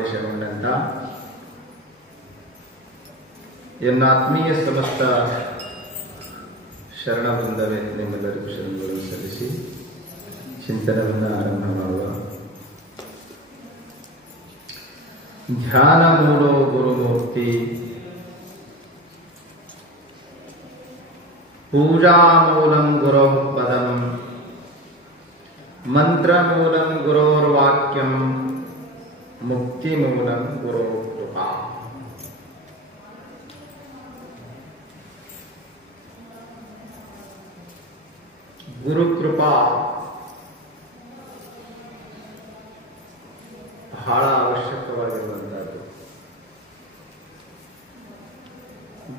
ಆದೇಶಗೊಂಡಂತ ಎನ್ನ ಆತ್ಮೀಯ ಸಮಸ್ತ ಶರಣ ಬೃಂದವೇ ನಿಮ್ಮೆಲ್ಲರಿಗೂ ಶರಣಗಳನ್ನು ಸಲ್ಲಿಸಿ ಚಿಂತನವನ್ನು ಆರಂಭ ಮಾಡುವ. ಧ್ಯಾನ ಮೂಲೋ ಗುರುಮೂರ್ತಿ ಪೂಜಾ ಮೂಲಂ ಗುರೋ ಪದಂ ಮಂತ್ರ ಮೂಲಂ ಗುರೋರ್ವಾಕ್ಯಂ ಮುಕ್ತಿ ಮೂಲಂ ಗುರೋ ಕೃಪಾ. ಗುರು ಕೃಪಾ ಬಹಳ ಅವಶ್ಯಕವಾಗಿರುವಂತಹದ್ದು.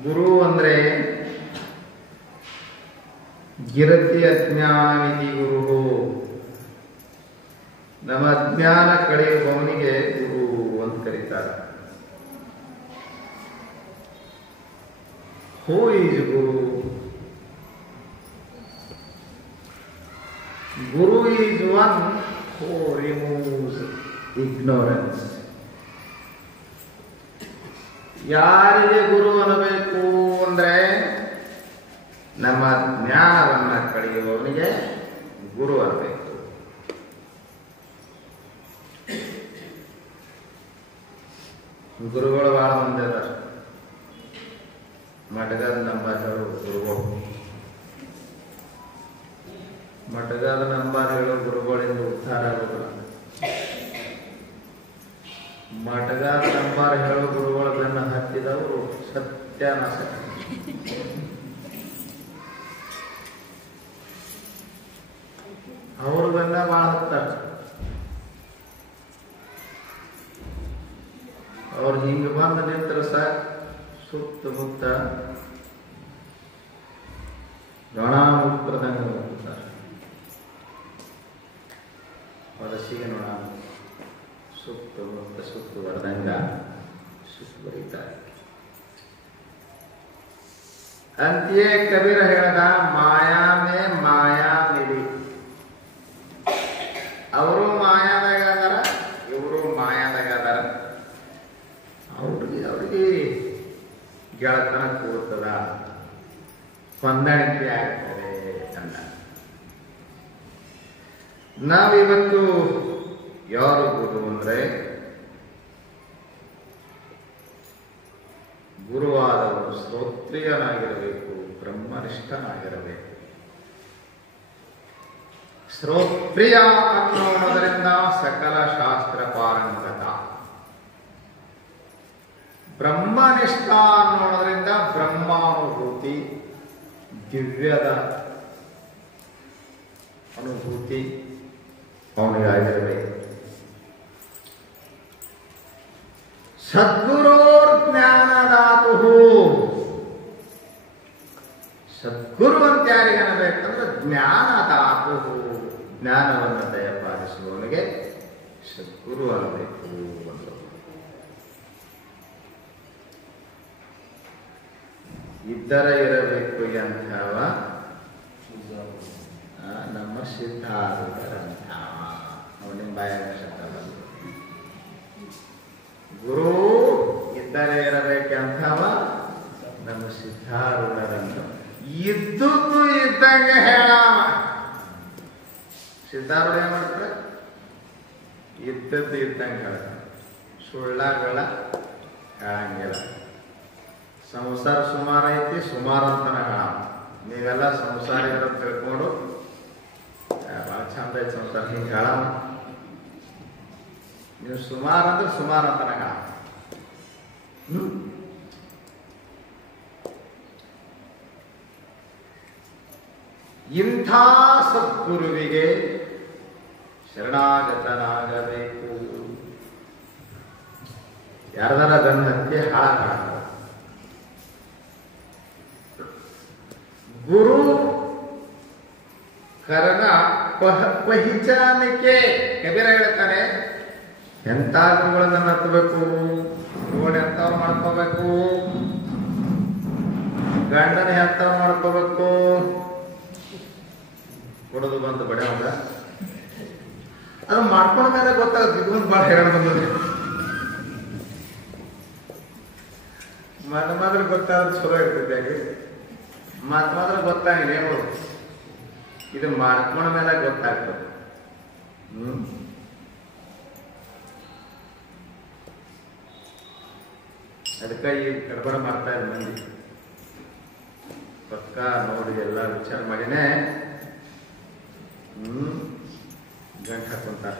ಗುರು ಅಂದ್ರೆ ಗಿರತಿ ಅಜ್ಞಾನಿತಿ ಗುರು. ನಮ್ಮ ಅಜ್ಞಾನ ಕಳೆಯುವವನಿಗೆ ಗುರು ಅಂತ ಕರೀತಾರೆ. Who is Guru? Guru is one who removes ignorance. ಯಾರಿಗೆ ಗುರು ಅನ್ನಬೇಕು ಅಂದ್ರೆ ನಮ್ಮ ಜ್ಞಾನವನ್ನ ಕಳೆಯುವವನಿಗೆ ಗುರು ಅನ್ನಬೇಕು. ಗುರುಗಳು ಬಹಳ ಮಂದಿ ಅದಾರ. ಮಠದ ನಂಬರ್ ಹೇಳೋ ಗುರುಗಳು, ಮಠದ ನಂಬರ್ ಹೇಳೋ ಗುರುಗಳಿಂದ ಉದ್ಧಾರ ಆಗೋದಿಲ್ಲ. ಮಠದ ನಂಬರ್ ಹೇಳೋ ಗುರುಗಳ ಬೆನ್ನ ಹತ್ತಿದವರು ಸತ್ಯನಾಶ. ಅವರು ಬೆನ್ನ ಬಾಳ ಹತ್ತಾರ. ಅವ್ರು ಹಿಂಗ ಬಂದ ನಿಂತರ ಸಾಕು ಸುತ್ತಮುತ್ತ ನೊಣಮೂತ್ರದಂಗ ಹೋಗ್ತಾರೆ. ಹೊಲಸಿಗೆ ನೊಣ ಸುತ್ತಮುತ್ತ ಸುತ್ತುವರೆದಂಗ ಸುತ್ತುವರಿತಾರೆ. ಅಂತೆಯೇ ಕಬೀರ ಹೇಳ್ದ, ಮಾಯಾಮೇ ಮಾಯಾ ಮಿಲಿ. ಅವರು ಮಾಯಾದಾಗ ಅದಾರ, ಇವರು ಮಾಯಾದಾಗ ಅದಾರ. ಅವ್ರಿಗೆ ಗೆಳತನ ಕೂರ್ತದ, ಹೊಂದಾಣಿಕೆ ಆಗ್ತದೆ ಅಂದ. ನಾವಿವತ್ತು ಯಾರು ಗುರು ಅಂದ್ರೆ, ಗುರುವಾದವರು ಶ್ರೋತ್ರಿಯನಾಗಿರಬೇಕು, ಬ್ರಹ್ಮನಿಷ್ಠನಾಗಿರಬೇಕು. ಶ್ರೋತ್ರಿಯ ಅನ್ನೋದರಿಂದ ಸಕಲ ಶಾಸ್ತ್ರ ಪಾರಂಗತ, ಬ್ರಹ್ಮನಿಷ್ಠ ಅನ್ನೋದರಿಂದ ಬ್ರಹ್ಮಾನುಭೂತಿ, ದಿವ್ಯದ ಅನುಭೂತಿ ಅವನಿಗಾಗಿರಬೇಕು. ಸದ್ಗುರೋರ್ ಜ್ಞಾನದಾತು. ಸದ್ಗುರು ಅಂತ ಯಾರಿಗನಬೇಕಂದ್ರೆ ಜ್ಞಾನದಾತು, ಜ್ಞಾನವನ್ನು ದಯಪಾಲಿಸುವವನಿಗೆ ಸದ್ಗುರು ಅನ್ನಬೇಕು. ಇದ್ದರ ಇರಬೇಕು ಎಂಥವ ನಮ್ಮ ಸಿದ್ಧಾರೂಢರಂಥ. ಅವನಿನ ಬಾಯಾಗ ಶಬ್ದ ಬಂದು ಗುರು ಇದ್ದರೆ ಇರಬೇಕಂಥವ ನಮ್ಮ ಸಿದ್ಧಾರೂಢರಂಥ. ಇದ್ದುದು ಇದ್ದಂಗೆ ಹೇಳವ. ಸಿದ್ಧಾರೂಢ ಏನ್ ಮಾಡ್ತಾರೆ? ಇದ್ದದ್ದು ಇದ್ದಂಗೆ ಹೇಳ್ತಾರೆ. ಸುಳ್ಳಗಳ ಹೇಳಂಗಿಲ್ಲ. ಸಂಸಾರ ಸುಮಾರು ಐತಿ, ಸುಮಾರು ಅಂತಾನ ಹೇಳ. ನೀವೆಲ್ಲ ಸಂಸಾರ ಅಂತ ತಿಳ್ಕೊಂಡು ಭಾಳ ಚಂದ ಐತಿ ಸಂಸಾರ ಹಿಂಗೆ ಹೇಳ. ನೀವು ಸುಮಾರು ಅಂದ್ರೆ ಸುಮಾರು ಅಂತಾನ ಹೇಳ. ಇಂಥ ಸದ್ಗುರುವಿಗೆ ಶರಣಾಗತನಾಗಬೇಕು. ಯಾರದರ ಬೆನ್ನ ಹತ್ತಿ ಹಾಳಾಗ ಗುರು ಕರನ ಪಹಿಚಾನಿಕೆ. ಕಬೀರ ಹೇಳ್ತಾನೆ, ಎಂತ ಗುರುಗಳನ್ನ ಹತ್ತಬೇಕು, ಗುರುಗಳು ಎಂತವ್ರು ಮಾಡ್ಕೋಬೇಕು, ಗಂಡನ ಎಂತವ್ರು ಮಾಡ್ಕೋಬೇಕು. ಕೊಡೋದು ಬಂದು ಬಡೆ ಹೋದ ಅದು ಮಾಡ್ಕೊಂಡ ಮೇಲೆ ಗೊತ್ತಾಗುತ್ತೆ. ಇದೊಂದು ಭಾಳ ಹೇಳ ಬಂದದೆ. ಮೊದಲು ಗೊತ್ತಾದ್ರೆ ಚಲೋ ಇರ್ತೈತೆ ಹಾಗೆ ಮೊದಲು ಗೊತ್ತಾಗಿಲ್ಲ ಏನು ಇದು ಮಾಡ್ಕೊಂಡ ಮೇಲೆ ಗೊತ್ತಾಗ್ತದೆ. ಅದಕ್ಕೆ ಈ ಗಡಬಡ ಮಾಡ್ತಾ ಇದ್ದ ಮಂದಿ ಪಕ್ಕ ನೋಡಿ ಎಲ್ಲ ವಿಚಾರ ಮಾಡಿನೇ ಗಂಟು ಹಾಕೊಂತಾರ.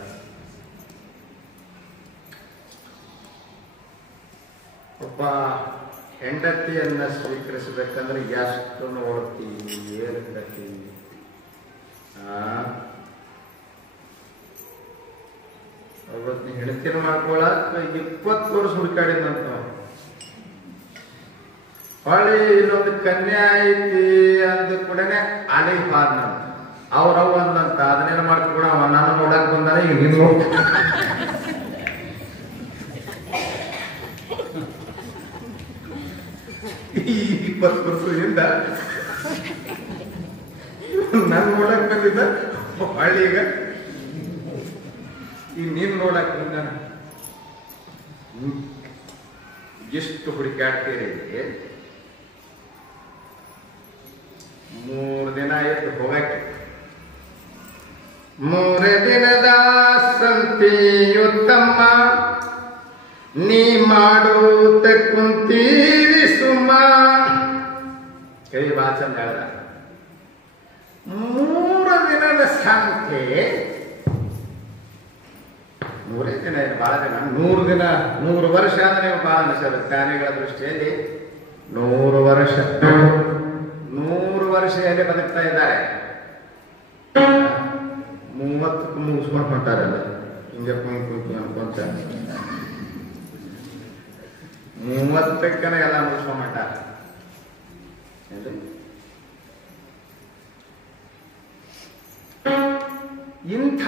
ಒಬ್ಬ ಹೆಂಡತಿಯನ್ನ ಸ್ವೀಕರಿಸಬೇಕಂದ್ರೆ ಎಷ್ಟು ನೋಡ್ತೀವಿ ಏನು ಹೇಳ್ತೀವಿ. ಅವತ್ತು ಹೆಂಡತಿನ ಮಾಡ್ಕೊಳಕ್ 20 ವರ್ಷ ಹುಡುಕಾಡಿದಂತ ಹೊಳ್ಳಿ ಇಲ್ಲೊಂದು ಕನ್ಯಾ ಐತಿ ಅಂದ ಕೂಡನೆ ಅಲ್ಲಿಗೆ ಬಾದ್ ನಾನು ಅವ್ರವ್ ಅಂದಂತ ಅದನ್ನೇನು ಮಾಡ್ಕೊಡ ಅವ ನಾನು ನೋಡಕ್ ಬಂದಾನೆ ಈಗ ನೀನು 20 ವರ್ಷದಿಂದ ನಾನು ನೋಡಕ್ ಬಂದಿದ್ದ ಹಳ್ಳಿಗ ಈಗ ನೀನ್ ನೋಡಕ್ ಬಂದಾನ. ಎಷ್ಟು ಹುಡುಕಾಡ್ತೀರಿ. 3 ದಿನ ಆಯ್ತು ಹೋಗಕ್ಕೆ. 3 ದಿನದ ಸಂತಿಯುತ್ತಮ್ಮ ನೀ ಮಾಡೂತ ಕುಂತೀವಿ ಸುಮ್ಮ ಕೈ ವಾಚನ ಹೇಳ್ದ. 3 ದಿನದ ಸಂತೆ 3 ದಿನ ಇದೆ ಬಹಳ ದಿನ. 100 ದಿನ 100 ವರ್ಷ ಅಂದ್ರೆ ಬಹಳ ಅನಿಸೋದು ಜ್ಞಾನಿಗಳ ದೃಷ್ಟಿಯಲ್ಲಿ. 100 ವರ್ಷ 100 ವರ್ಷ ಎಲ್ಲಿ ಬದುಕ್ತಾ ಇದ್ದಾರೆ. 30ಕ್ಕೂ ಮುಗಿಸ್ಕೊಂಡು ಹೊಂಟಾರಲ್ಲ ಹಿಂಗೆ ಕುಂತ 30ಕ್ಕನ ಎಲ್ಲ ಮುಗಿಸ್ಕೊಂಡು ಹೊಂಟಾರ. ಇಂಥ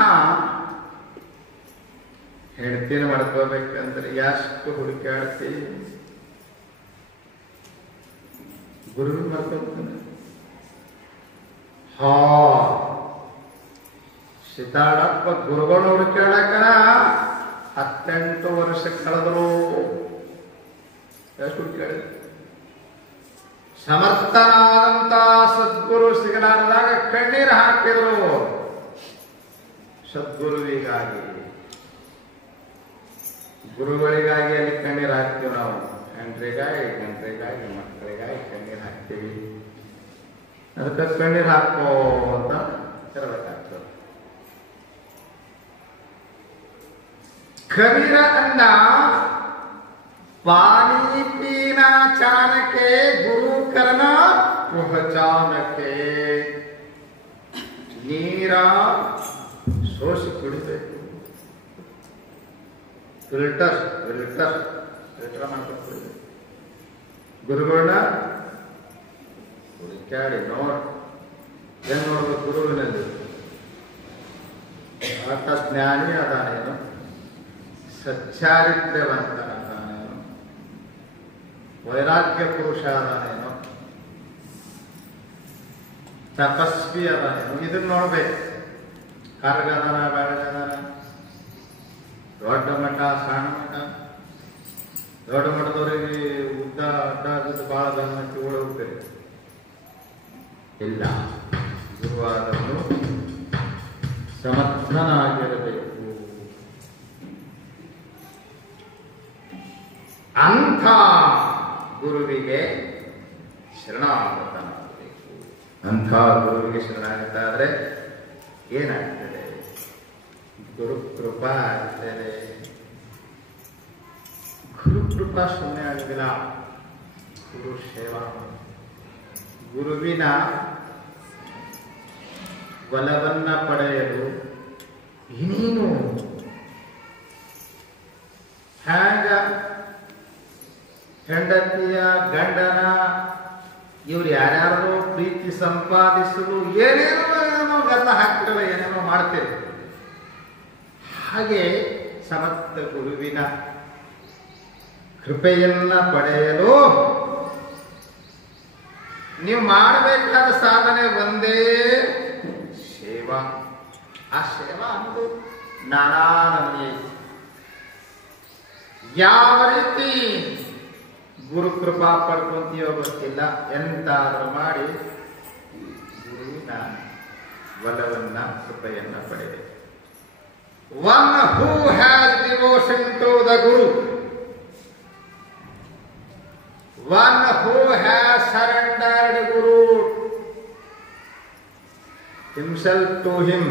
ಹೆಂಡತಿನ ಮಾಡ್ಕೋಬೇಕಂದ್ರೆ ಎಷ್ಟು ಹುಡುಕಾಡ್ತೀವಿ. ಗುರು ಮಾಡ್ಕೋಬೇಕಂದ್ರೆ ಸಿದ್ದಾಡಪ್ಪ ಗುರುಗಳು ಹುಡುಕಾಡಕನ 18 ವರ್ಷ ಕಳೆದ್ರು. ಎಷ್ಟು ಹುಡುಕಾಡಿ ಸಮರ್ಥನಾದಂತ ಸದ್ಗುರು ಸಿಗಲಾರದಾಗ ಕಣ್ಣೀರು ಹಾಕಿದ್ರು. ಸದ್ಗುರುವಿಗಾಗಿ ಗುರುಗಳಿಗಾಗಿ ಅಲ್ಲಿ ಕಣ್ಣೀರು ಹಾಕ್ತೀವಿ ನಾವು. ಹೆಂಡ್ರಿಗಾಗಿ ಗಂಟ್ರಿಗಾಗಿ ಮಕ್ಕಳಿಗಾಗಿ ಕಣ್ಣೀರು ಹಾಕ್ತೀವಿ. ಅದಕ್ಕೆ ಕಣ್ಣೀರು ಹಾಕೋ ಅಂತ ಇರಬೇಕಾಗ್ತದೆ. ಕಬೀರ ಅಂದ ಪಾನಿ ಪೀನಾ ಚಾನಕೆ ಗುರು ಕರ್ನ ಪುಹಚಾನಕೆ. ನೀರ ಸೋಸಿ ಕುಡಿಬೇಕು. ಫಿಲ್ಟರ್ ಮಾಡ್ಕೊಂಡು ಗುರುಗಳನ್ನ ಹುಡುಕಾಡಿ ಏನ್ ನೋಡ್ಬೇಕು. ಗುರುವಿನಲ್ಲಿ ಆತ ಜ್ಞಾನಿ ಅದಾನೇನು, ಸಚ್ಚಾರಿತ್ರ್ಯವಂತ ಅದಾನೇನು, ವೈರಾಗ್ಯ ಪುರುಷ ಅದಾನೇನು, ತಪಸ್ವಿ ಅದಾನೇನು, ಇದನ್ನ ನೋಡ್ಬೇಕು. ಕಾರ್ಗದಾನ ಬೆಳಗದಾನ, ದೊಡ್ಡ ಮಠ ಸಣ್ಣ ಮಠ. ದೊಡ್ಡ ಮಠದವರಿಗೆ ಉದ್ದ ಅಡ್ಡ ಆದದ್ದು ಬಹಳ ಗಮನಕ್ಕೆ ಹೋಗ್ತಾರೆ. ಇಲ್ಲ, ಗುರುವಾದವನು ಸಮರ್ಥನಾಗಿರಬೇಕು. ಅಂಥ ಗುರುವಿಗೆ ಶರಣಾಗತನಾಗಬೇಕು. ಅಂಥ ಗುರುವಿಗೆ ಶರಣಾಗತಾದ್ರೆ ಏನಾಗ್ತದೆ? ಗುರು ಕೃಪಾ ಆಗ್ತದೆ. ಗುರು ಕೃಪಾ ಸುಮ್ಮನೆ ಆಗುದಿಲ್ಲ. ಗುರು ಸೇವಾ, ಗುರುವಿನ ಬಲವನ್ನ ಪಡೆಯಲು ಇನ್ನೇನು ಹ್ಯಾಂಗ ಹೆಂಡತಿಯ ಗಂಡನ ಇವ್ರು ಯಾರ್ಯಾರೋ ಪ್ರೀತಿ ಸಂಪಾದಿಸಲು ಏನೇನೋ ಗಲ್ಲ ಹಾಕ್ತಿರಲ್ಲ, ಏನೇನೋ ಮಾಡ್ತೀರಿ. ಹಾಗೆ ಸಮರ್ಥ ಗುರುವಿನ ಕೃಪೆಯನ್ನ ಪಡೆಯಲು ನೀವು ಮಾಡಬೇಕಾದ ಸಾಧನೆ ಒಂದೇ, ಸೇವಾ. ಆ ಸೇವಾ ಅನ್ನೋದು ನಾನಾ ನಮೂನೆ. ಯಾವ ರೀತಿ ಗುರು ಕೃಪಾ ಪಡ್ಕೊಂತೀಯೋ ಗೊತ್ತಿಲ್ಲ, ಎಂತಾದ್ರೂ ಮಾಡಿ ಗುರುವಿನ ಬಲವನ್ನ ಕೃಪೆಯನ್ನ ಪಡೆದೆ. One who has devotion to the Guru, one who has surrendered Guru himself to him,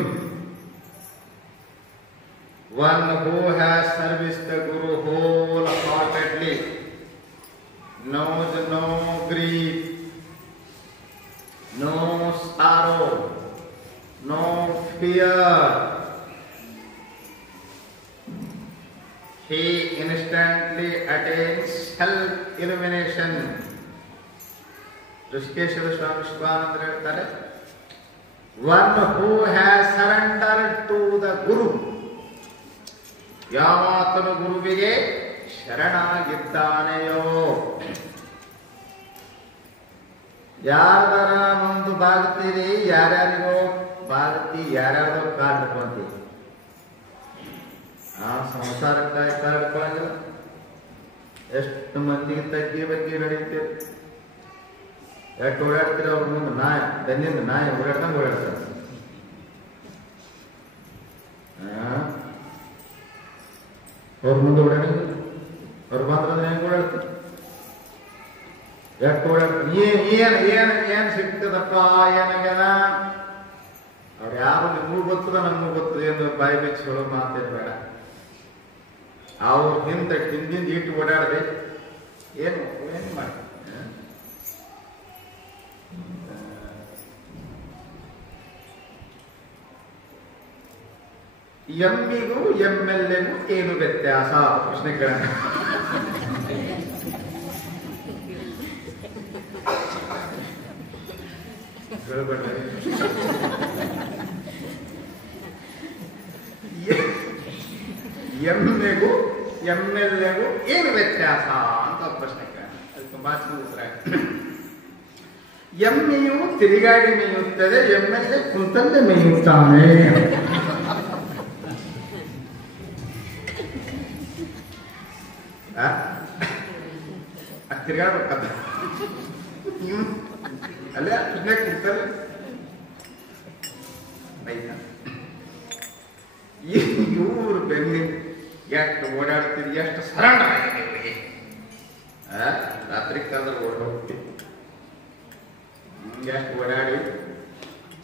one who has serviced the Guru wholeheartedly, knows no grief, no sorrow, no fear. He instantly attains self-illumination. ಋಷಿಕೇಶ್ವರ ಸ್ವಾಮಿ ಶಿವಾನಂದ ಹೇಳ್ತಾರೆ, one who has surrendered to the Guru, ಯಾವಾತನು ಗುರುವಿಗೆ ಶರಣಾಗಿದ್ದಾನೆಯೋ. ಯಾರದರ ಮುಂದೆ ಬಾಗ್ತೀರಿ, ಯಾರ್ಯಾರಿಗೋ ಬಾಗ್ತಿ, ಯಾರ್ಯಾರ್ದೋ ಕಾಲ್ ಹಿಡ್ಕೊಂತೀವಿ. ಆ ಸಂಸಾರಕ್ಕಾಗಿ ಕಾಲ್ ಹಿಡ್ಕೊಳ್ಳಂಗಿಲ್ಲ. ಎಷ್ಟು ಮಂದಿಗೆ ತಗ್ಗಿ ಬಗ್ಗೆ ನಡೀತೀರಿ, ಎಷ್ಟು ಓಡಾಡ್ತೀರಿ. ಅವ್ರ ಮುಂದೆ ನಾಯಿ, ಬೆನ್ನಿಂದ ನಾಯಿ ಓಡಾಡ್ದಂಗೆ ಓಡಾಡ್ತಾರೆ. ಅವ್ರ ಮುಂದೆ ಓಡಾಡಂಗಿಲ್ಲ, ಅವ್ರು ಬಂದ್ರೆ ಹೆಂಗೆ ಓಡಾಡ್ತಾರೆ, ಎಷ್ಟು ಓಡಾಡ್ತಾರೆ. ಏನ್ ಸಿಗ್ತದಪ್ಪ, ಏನಾಗ್ಯದ, ಅವ್ರು ಯಾರು ನಿಮಗೂ ಗೊತ್ತದ ನಮಗೂ ಗೊತ್ತದೆ ಎಂದು ಬಾಯಿ ಬೆಚ್ಚಿ ಹೇಳೋ ಮಾತೇನು ಬೇಡ. ಅವ್ರ ಹಿಂದಿಂದ ಇಟ್ಟು ಓಡಾಡದೆ ಏನು ಮಾಡಿ. ಎಮ್ಮಿಗೂ MLAಗೂ ಏನು ವ್ಯತ್ಯಾಸ? ಪ್ರಶ್ನೆ ಕೇಳೋಣ. ಎಮ್ಮೆಗೂ MLAಗೂ ಏನು ವ್ಯತ್ಯಾಸ ಅಂತ ಪ್ರಶ್ನೆ ಕೇಳೋಣ. ಅದು ತುಂಬಾ ಚೆಂದ ಉತ್ತರ. ಎಮ್ಮೆಯು ತಿರುಗಾಡಿ ಮೇಯುತ್ತದೆ, MLA ಕುಂತಲ್ಲೇ ಮೇಯುತ್ತಾನೆ. ತಿರುಗಾಡ್ಬೇಕಂತ ಅಲ್ಲೇ ಪ್ರಶ್ನೆ ಕುಂತಲ್ಲ. ಇವ್ರು ಬೆನ್ನಿ ಎಷ್ಟು ಓಡಾಡ್ತೀರಿ, ಎಷ್ಟು ಸರೆಂಡರ್ ಆಗಿದೆ ಇವರಿಗೆ. ರಾತ್ರಿ ಕಾಲದಲ್ಲಿ ಓಡಿ ಹೋಗ್ತೀವಿ, ಎಷ್ಟು ಓಡಾಡಿ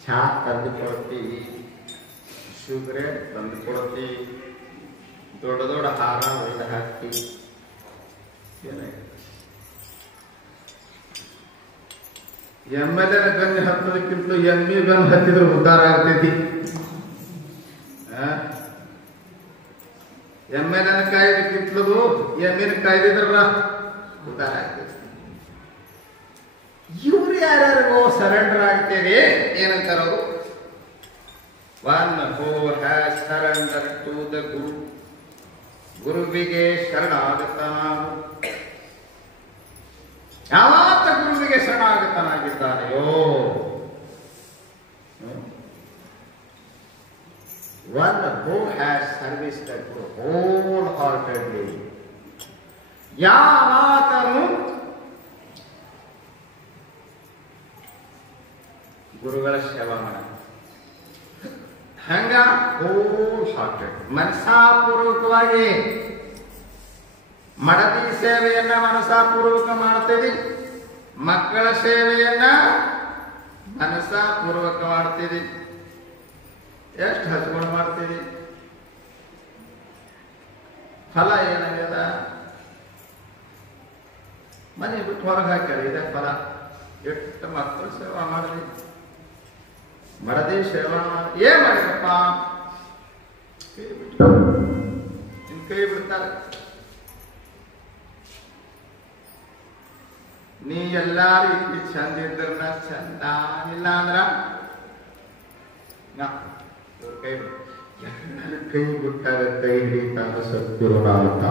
ಚಹಾ ತಂದು ಕೊಡ್ತೀವಿ, ಶುಗರೆ ತಂದು ಕೊಡ್ತೀವಿ, ದೊಡ್ಡ ದೊಡ್ಡ ಹಾರ ಒಯ್ದು ಹಾಕ್ತೀವಿ. ಏನಾಗಿದೆ MLA ಬೆನ್ನು ಹತ್ತೋದಕ್ಕಿಂತ ಎಮ್ಮಿ ಬೆನ್ನು ಹತ್ತಿದ್ರೆ ಉದ್ಧಾರ ಆಗ್ತೈತಿ. MLA ಕಾಯ್ದಕ್ಕಿಂತಲೂ ಎಮ್ಮಿನ ಕಾಯ್ದಿದ್ರ ಉದ್ಧಾರ ಆಗ್ತೈತಿ. ಇವ್ರು ಯಾರ್ಯಾರಿಗೋ surrender ಆಗ್ತೇವೆ ಏನಂತಾರವರು? One who has surrendered to the Guru, ಗುರುವಿಗೆ ಶರಣಾಗತನಾಗು. ಯಾವಾತ ಗುರುವಿಗೆ ಶರಣಾಗತನಾಗಿದ್ದಾನೆಯೋ, one who has serviced the Guru wholeheartedly, ಯಾವಾತನು ಗುರುಗಳ ಸೇವಾ ಮಾಡ ಹಂಗ ಹೋಲ್ ಹಾರ್ಟೆಡ್ ಮನಸಾಪೂರ್ವಕವಾಗಿ ಮಡದಿ ಸೇವೆಯನ್ನ ಮನಸಾಪೂರ್ವಕ ಮಾಡ್ತೀವಿ, ಮಕ್ಕಳ ಸೇವೆಯನ್ನ ಮನಸಾಪೂರ್ವಕ ಮಾಡ್ತೀವಿ. ಎಷ್ಟು ಹಚ್ಕೊಂಡು ಮಾಡ್ತೀವಿ, ಫಲ ಏನಾಗ್ಯದ? ಮನೆ ಬಿಟ್ಟು ಹೊರಗೆ ಹಾಕ್ಯಾರ, ಇದೆ ಫಲ. ಎಷ್ಟು ಮಕ್ಕಳು ಸೇವಾ ಮಾಡಿದ್ವಿ, ಮಡದಿ ಸೇವಾ ಏನ್ ಮಾಡಿದಪ್ಪ, ಕೈ ಬಿಟ್ಟು ನಿನ್ ಕೈ ಬಿಡ್ತಾರೆ. ನೀ ಎಲ್ಲಾರು ಇಲ್ಲಿ ಚಂದ ಇದ್ರ ಚಂದ, ಇಲ್ಲ ಅಂದ್ರ ಇವ್ರ ಕೈ ಬಿಟ್ಟು ಕೈ ಬಿಟ್ಟಾಗ ಕೈ ಹಿಡಿತಾಗ ಸದ್ಗುರುನಾಥ.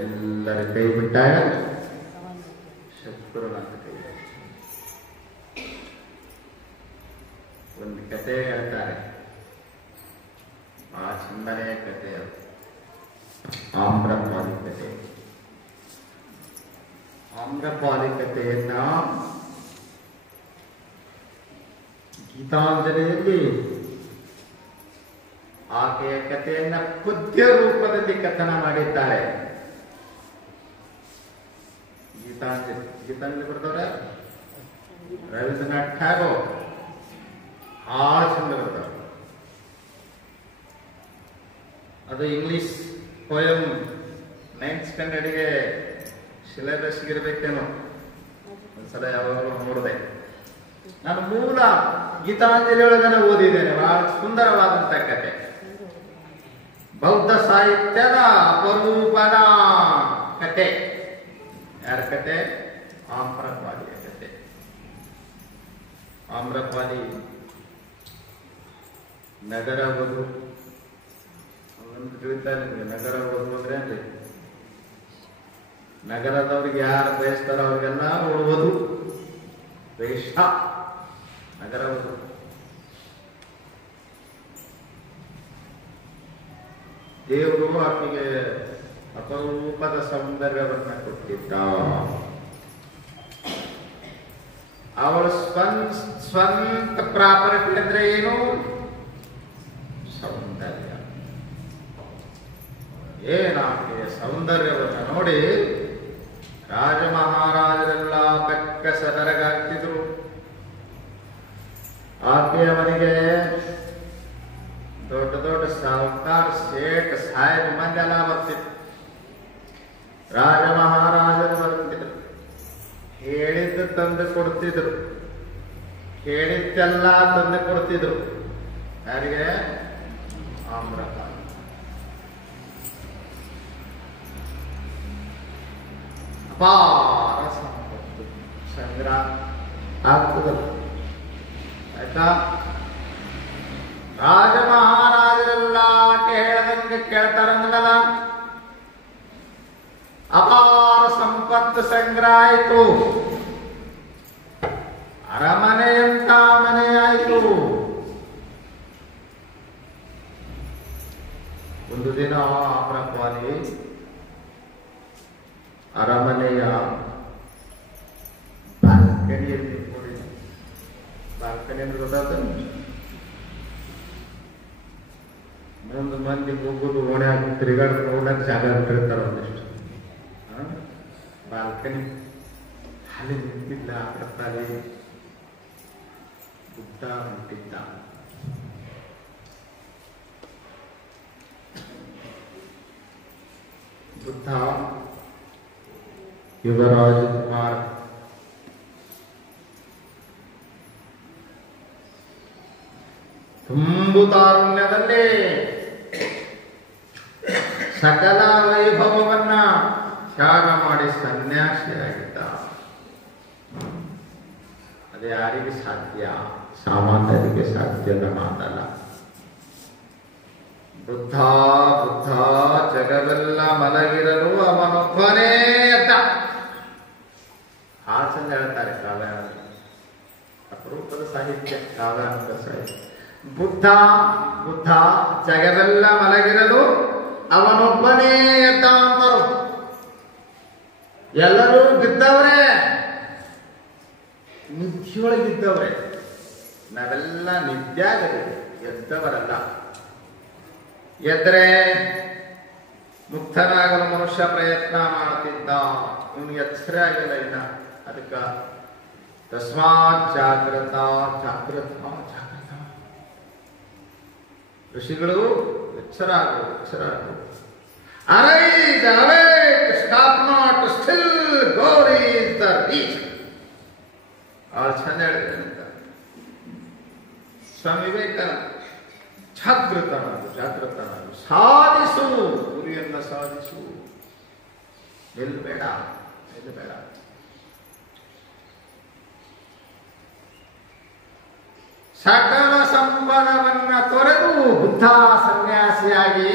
ಎಲ್ಲರ ಕೈ ಬಿಟ್ಟಾಗ ಸದ್ಗುರುನಾಥ ಕೈ. ಒಂದು ಕತೆ ಹೇಳ್ತಾರೆ, ಆ ಚಂದನೆಯ ಕತೆ ಅದು. ಆಮ್ರಪಾಲಿಕತೆ. ಆಮ್ರಪಾಲಿಕತೆಯನ್ನ ಗೀತಾಂಜಲಿಯಲ್ಲಿ ಆಕೆಯ ಕಥೆಯನ್ನ ಪದ್ಯ ರೂಪದಲ್ಲಿ ಕಥನ ಮಾಡಿದ್ದಾರೆ. ಗೀತಾಂಜಲಿ ಬರೆದವ್ರೆ ರವೀಂದ್ರನಾಥ್ ಟ್ಯಾಗೋರ್. ಬಹಳ ಚಂದ ಬರ್ತಾರೆ. ಅದು ಇಂಗ್ಲಿಷ್ ಪೋಯಮ್ 9th ಸ್ಟ್ಯಾಂಡರ್ಡ್ಗೆ ಸಿಲೆಬಸ್ಗೆ ಇರಬೇಕೇನೋ. ಒಂದ್ಸಲ ಯಾವಾಗಲೂ ನೋಡಿದೆ. ನಾನು ಮೂಲ ಗೀತಾಂಜಲಿ ಒಳಗನೆ ಓದಿದ್ದೇನೆ. ಬಹಳ ಸುಂದರವಾದಂತ ಕತೆ. ಬೌದ್ಧ ಸಾಹಿತ್ಯದ ಅಪರೂಪದ ಕತೆ. ಯಾರ ಕತೆ? ಆಮ್ರಪಾಲಿಯ ಕತೆ. ಆಮ್ರಪಾಲಿ ನಗರ ವಧು. ತಿಳಿತಾರೆ ನಿಮಗೆ ನಗರ ವಧು ಅಂದ್ರೆ ಅಂದ್ರೆ ನಗರದವ್ರಿಗೆ ಯಾರು ಬಯಸ್ತಾರ ಅವ್ರಿಗೆಲ್ಲ ವಧು. ವೇಷ ನಗರ ವಧು. ದೇವರು ಆಕೆಗೆ ಅಪರೂಪದ ಸೌಂದರ್ಯವನ್ನ ಕೊಟ್ಟಿದ್ದ. ಅವಳ ಸ್ವಂತ ಪ್ರಾಪರ್ಟಿ ಅಂದ್ರೆ ಏನು? ಸೌಂದರ್ಯ. ಏನಾಕೆಯ ಸೌಂದರ್ಯವನ್ನ ನೋಡಿ ರಾಜ ಮಹಾರಾಜರೆಲ್ಲ ಬೆಕ್ಕ ಸದರಗಾಗ್ತಿದ್ರು. ಆಕೆಯ ಮನೆಗೆ ದೊಡ್ಡ ದೊಡ್ಡ ಸಾಹುಕಾರ, ಶೇಖ್, ಸಾಹೇಬ್ ಮಂದಿ ಎಲ್ಲ ಬರ್ತಿದ್ರು. ರಾಜ ಮಹಾರಾಜರು ಬರ್ತಿದ್ರು. ಹೇಳಿದ್ದು ತಂದು ಕೊಡ್ತಿದ್ರು. ಹೇಳಿದ್ದೆಲ್ಲ ತಂದು ಕೊಡ್ತಿದ್ರು. ಯಾರಿಗೆ? ಆಮ್ರಪಾಲಿ. ಅಪಾರ ಸಂಪತ್ತು ಸಂಗ್ರಹ ಆಗ್ತದಲ್ಲ. ಆಯ್ತಾ? ರಾಜ ಮಹಾರಾಜರೆಲ್ಲ ಹೇಳ್ದಂಗೆ ಕೇಳ್ತಾರಂದ್ರಲ್ಲ. ಅಪಾರ ಸಂಪತ್ತು ಸಂಗ್ರಹ ಆಯಿತು. ಅರಮನೆಯಂತ ಮನೆಯಾಯಿತು. ಒಂದು ದಿನ ಆಮ್ರಪಾಲಿ ಅರಮನೆಯ ಬಾಲ್ಕನಿಯಲ್ಲಿ ಕೂಡಿದ. ಬಾಲ್ಕನಿ ಅಂದ್ರೆ ಗೊತ್ತಾದ? ಮುಂದೆ ಮಂದಿ ಹೋಗುದು ಓಣೆ ಆಗಿ ತಿರುಗಾಡ ನೋಡಕ್ ಜಾಗ ಬಿಟ್ಟಿರ್ತಾರೆ ಒಂದಿಷ್ಟು. ಬಾಲ್ಕನಿ ಅಲ್ಲಿ ನಿಂತಿದ್ದ ಆಮ್ರಪಾಲಿ. ಬುದ್ಧ ಹೊಂಟಿದ್ದ. ಬುದ್ಧ ಯುವರಾಜ ಕುಮಾರ್. ತುಂಬು ತಾರುಣ್ಯದಲ್ಲಿ ಸಕಲ ವೈಭವವನ್ನ ತ್ಯಾಗ ಮಾಡಿ ಸನ್ಯಾಸಿಯಾಗಿದ್ದ. ಅದು ಯಾರಿಗೆ ಸಾಧ್ಯ? ಸಾಮಾನ್ಯರಿಗೆ ಸಾಧ್ಯದ ಮಾತಲ್ಲ. ಬುದ್ಧ ಬುದ್ಧ ಜಗವೆಲ್ಲ ಮಲಗಿರಲು ಅವನೊಬ್ಬನೇ ಎದ್ದ. ಹಾಸನ ಹೇಳ್ತಾರೆ ಕಾವ್ಯಾನಂದ. ಅಪರೂಪದ ಸಾಹಿತ್ಯ ಕಾವ್ಯಾನಂದ ಸಾಹಿತ್ಯ. ಬುದ್ಧ ಬುದ್ಧ ಜಗವೆಲ್ಲ ಮಲಗಿರಲು ಅವನೊಬ್ಬನೇ ಎದ್ದ ಅಂತರು. ಎಲ್ಲರೂ ಬಿದ್ದವರೇ, ನಿದ್ಯೊಳಗಿದ್ದವರೇ. ನಾವೆಲ್ಲ ನಿದ್ಯಾಗಲಿ, ಎದ್ದವರಲ್ಲ. ಎದ್ರೆ ಮುಕ್ತನಾಗಲು ಮನುಷ್ಯ ಪ್ರಯತ್ನ ಮಾಡ್ತಿದ್ದ. ಇವನಿಗೆ ಎಚ್ಚರ ಆಗಿಲ್ಲ ಇನ್ನ. ಅದಕ್ಕ ತಸ್ಮಾತ್ ಜಾಗೃತ ಜಾಗೃತ ಜಾಗೃತ. ಋಷಿಗಳು ಎಚ್ಚರ ಆಗು, ಎಚ್ಚರ ಆಗು. Arise, awake, stop not, still glory is the reach. ಅವ್ರು ಚಂದ ಹೇಳಿದಂತ ಸ್ವಾಮಿ ವಿವೇಕಾನಂದ. ಜಾಗೃತನಾಗು, ಜಾಗೃತನಾಗು, ಸಾಧಿಸು, ಗುರಿಯನ್ನ ಸಾಧಿಸು, ನಿಲ್ಬೇಡ, ನಿಲ್ಬೇಡ. ಸಕಲ ಸಂಪದವನ್ನ ತೊರೆದು ಬುದ್ಧ ಸನ್ಯಾಸಿಯಾಗಿ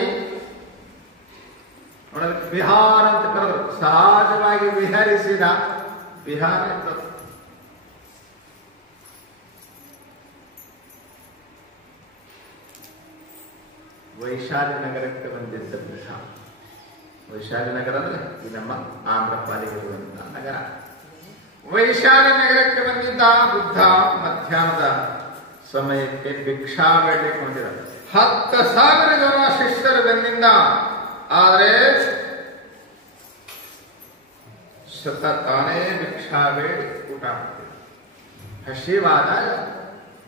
ಬಿಹಾರ ಅಂತ ಕರೆದ್ರು. ಸಹಜವಾಗಿ ವಿಹರಿಸಿದ. ಬಿಹಾರ ಅಂತ ವೈಶಾಲಿ ನಗರಕ್ಕೆ ಬಂದಿದ್ದ ಬುದ್ಧ. ವೈಶಾಲಿ ನಗರ ಅಂದ್ರೆ ಈ ನಮ್ಮ ಆಮ್ರಪಾಲಿಗೆ ಇರುವಂತಹ ನಗರ. ವೈಶಾಲಿ ನಗರಕ್ಕೆ ಬಂದಿದ್ದ ಬುದ್ಧ ಮಧ್ಯಾಹ್ನದ ಸಮಯಕ್ಕೆ ಭಿಕ್ಷಾ ಬೇಡಲಿಕ್ಕೆ ಹೊಂದಿದ. 10,000 ಜನ ಶಿಷ್ಯರು ಬಂದಿದ್ದ. ಆದರೆ ತಾನೇ ಭಿಕ್ಷಾ ಬೇಡಿ ಊಟ ಮಾಡ್ತಿದ್ದ. ಹಸಿವಾದಾಗ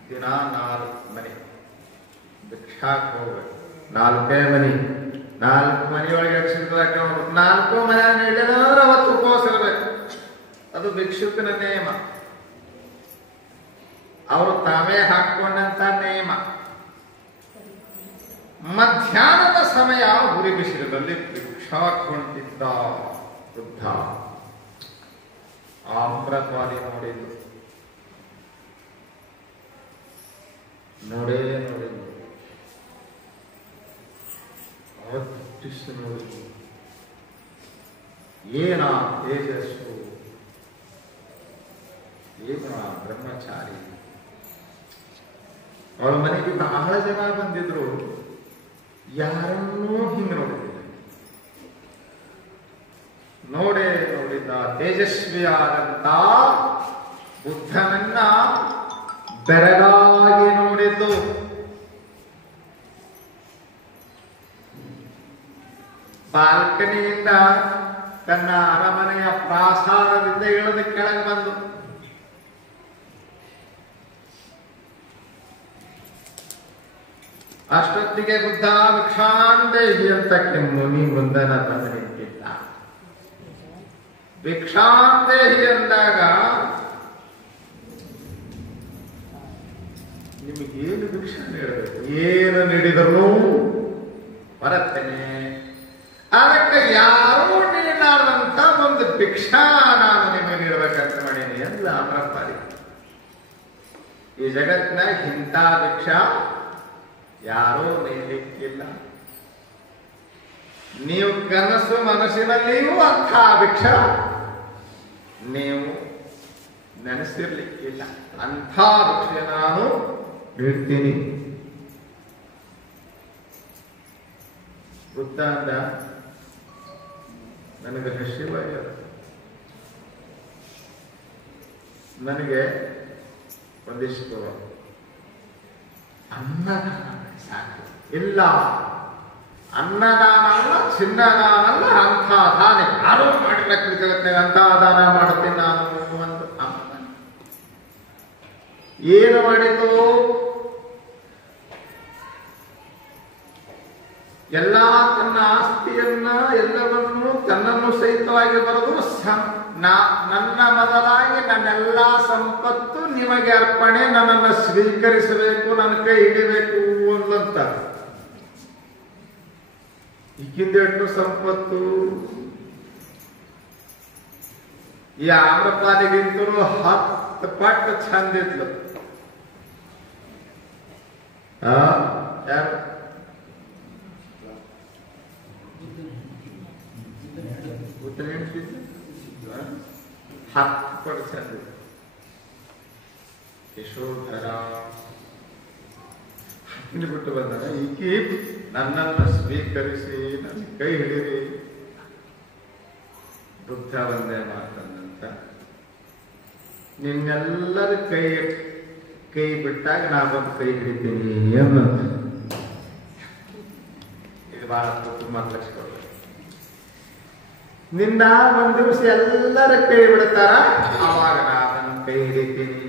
ದಿನ 4 ಮನೆ ಭಿಕ್ಷಾಕ್ ಹೋಗ್ಬೇಕು. 4 ಮನೆ, 4 ಮನೆಯೊಳಗೆ ಸಿಗ್ತದೆ. 4 ಮನೆ ನೀಡಿದ್ರೆ ಅವತ್ತು ಉಪವಾಸ ಇರಬೇಕು. ಅದು ಭಿಕ್ಷುಕನ ನೇಮ, ಅವರು ತಾವೇ ಹಾಕೊಂಡಂತ ನೇಮ. ಮಧ್ಯಾಹ್ನದ ಸಮಯ ಉರಿ ಬಿಸಿಲಲ್ಲಿ ಭಿಕ್ಷಾ ಕೊಂಟಿದ್ದ ಬುದ್ಧ. ಆಮ್ರಪಾಲಿ ನೋಡಿದ್ದು, ನೋಡಿದ್ದು ಅವತ್ತಿಷ್ಟು ನೋಡಿದ್ದು. ಏನ ತೇಜಸ್ಸು, ಏನ ಬ್ರಹ್ಮಚಾರಿ. ಅವಳ ಮನೆಗೆ ಬಹಳ ಜನ ಬಂದಿದ್ರು, ಯಾರನ್ನೂ ಹಿಂಗೆ ನೋಡಿದ್ದ ತೇಜಸ್ವಿಯಾದಂತ ಬುದ್ಧನನ್ನ ಬೆರಗಾಗಿ ನೋಡಿದ್ದು. ಬಾಲ್ಕನಿಯಿಂದ ತನ್ನ ಅರಮನೆಯ ಪ್ರಾಸಾದದಿಂದ ಇಳಿದು ಕೆಳಗೆ ಬಂದು ಅಷ್ಟೊತ್ತಿಗೆ ಬುದ್ಧ ಭಿಕ್ಷಾಂದೇಹಿ ಅಂತ ಮುನಿ ಮುಂದನ ಬಂದು ನಿಂತಿದ್ದ. ಭಿಕ್ಷಾಂದೇಹಿ ಅಂದಾಗ ನಿಮಗೇನು ಭಿಕ್ಷಾ ನೀಡಬೇಕು, ಏನು ನೀಡಿದರೂ ಬರುತ್ತೇನೆ. ಅದಕ್ಕೆ ಯಾರೂ ನೀಡಲಾರ್ದಂತ ಒಂದು ಭಿಕ್ಷಾ ನಾನು ನಿಮಗೆ ನೀಡಬೇಕಂತ ಮಾಡೀನಿ ಎಲ್ಲ ಅಮರಪಾಲಿ. ಈ ಜಗತ್ತಿನಾಗ ಇಂಥ ಭಿಕ್ಷಾ ಯಾರೂ ನೀಡಲಿಕ್ಕಿಲ್ಲ. ನೀವು ಕನಸು ಮನಸ್ಸಿನಲ್ಲಿಯೂ ಅಂಥ ಭಿಕ್ಷಾ ನೀವು ನೆನೆಸಿರ್ಲಿಕ್ಕಿಲ್ಲ. ಅಂಥ ಭಿಕ್ಷೆ ನಾನು ನೀಡ್ತೀನಿ. ಬುದ್ಧ ಅಂದ, ನನಗೆ ಹಸಿವಾಗ್ಯದ, ನನಗೆ ಒಂದಿಷ್ಟು ಅನ್ನದಾನ ಸಾಕು. ಇಲ್ಲ, ಅನ್ನದಾನ ಅಲ್ಲ, ಚಿನ್ನದಾನ ಅಲ್ಲ, ಅಂಥ ದಾನ ಯಾರು ಮಾಡಲಿಕ್ಕೆ ಜಗತ್ತಿನಾಗ ಅಂಥ ದಾನ ಮಾಡ್ತೀನಿ ನಾನು ಒಂದು ಅಮ್ಮ. ಏನು ಮಾಡಿತು? ಎಲ್ಲ ತನ್ನ ಆಸ್ತಿಯನ್ನ ಎಲ್ಲವನ್ನೂ ತನ್ನನ್ನು ಸಹಿತವಾಗಿ ಬರೆದು ನನ್ನ ಮೊದಲಾಗಿ ನನ್ನೆಲ್ಲ ಸಂಪತ್ತು ನಿಮಗೆ ಅರ್ಪಣೆ, ನನ್ನನ್ನು ಸ್ವೀಕರಿಸಬೇಕು, ನನ್ನ ಕೈ ಹಿಡಿಬೇಕು ಅನ್ನಂತ. ಈಗಿಂದೆಷ್ಟು ಸಂಪತ್ತು ಈ ಆಮ್ರಪಾಲಿಗಿಂತಲೂ 10 ಪಟ್ಟು ಚಂದಿದ್ಲು. ಯಾರು 10 ಪಟ್ಟು ಚಂದ. ಯಶೋಧರ ಬಿಟ್ಟು ಬಂದಾಗ ಈಕೆ ನನ್ನನ್ನು ಸ್ವೀಕರಿಸಿ ನನ್ನ ಕೈ ಹಿಡಿರಿ. ಬುದ್ಧ ಒಂದೇ ಮಾತಂದಂತ, ನಿನ್ನೆಲ್ಲರ ಕೈ ಬಿಟ್ಟಾಗ ನಾ ಬಂದು ಕೈ ಹಿಡಿತೀನಿ ಅನ್ನಂತ. ಇದು ಬಹಳ ತುಂಬಾ ಲಕ್ಷ ಕೊಡ್ಬೇಕು. ನಿನ್ನ ಒಂದ್ ದಿವಸ ಎಲ್ಲರ ಕೈ ಬಿಡ್ತಾರ, ಆವಾಗ ನಾ ನನ್ನ ಕೈ ಹಿಡಿತೀನಿ.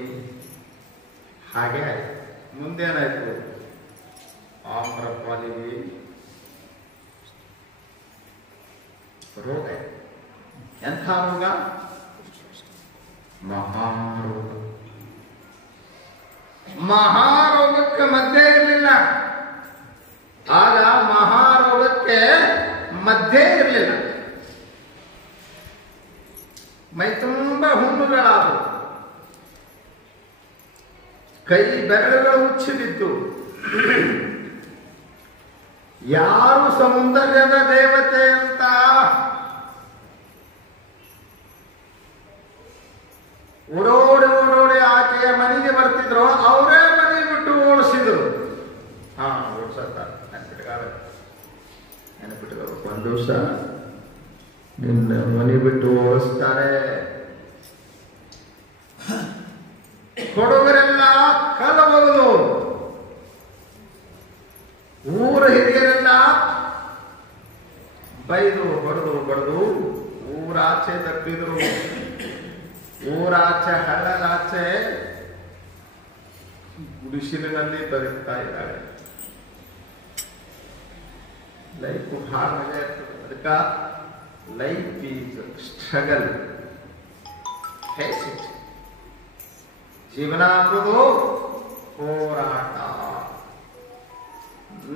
ಹಾಗೆ ಆಯ್ತು. ಮುಂದೇನಾಯ್ತು? ಆಮ್ರಪಾಲಿಗೆ ರೋಗ. ಎಂಥ ರೋಗ? ಮಹಾರೋಗ. ಮಹಾರೋಗಕ್ಕೆ ಮಧ್ಯೆ ಇರಲಿಲ್ಲ. ಆಗ ಮಹಾರೋಗಕ್ಕೆ ಮಧ್ಯೆ ಇರಲಿಲ್ಲ. ಮೈ ತುಂಬ ಹುಣ್ಣುಗಳಾದವು, ಕೈ ಬೆರಳುಗಳು ಉಚ್ಚಿ ಬಿದ್ದು. ಯಾರು ಸೌಂದರ್ಯದ ದೇವತೆ ಅಂತ ಓಡೋಡಿ ಆಕೆಯ ಮನೆಗೆ ಬರ್ತಿದ್ರು, ಅವರೇ ಮನೆ ಬಿಟ್ಟು ಓಡಿಸಿದ್ರು. ಓಡಿಸತ್ತ ನೆನಪಿಟ್ಕೋಬೇಕು. ಒಂದು ದಿವಸ ನಿನ್ನ ಮನೆ ಬಿಟ್ಟು ಓಡಿಸ್ತಾರೆ. ಕೊಡುಗರೆಲ್ಲ ಕಲಬಹುದು, ಊರ ಹಿರಿಯರೆಲ್ಲ ಬೈದು ಬಡದು ಊರಾಚೆ ತಪ್ಪಿದ್ರು. ಊರಾಚೆ ಹಳ್ಳಲಾಚೆ ಗುಡಿಸಿಲಿನಲ್ಲಿ ಬದುಕ್ತಾ ಇದ್ದಾಳೆ. ಲೈಫ್ ಬಹಳ ಮಜಾ ಇರ್ತದೆ. ಅದಕ್ಕ ಲೈಫ್ ಈಸ್ ಸ್ಟ್ರಗಲ್. ಜೀವನ ಆಗುವುದು ಹೋರಾಟ.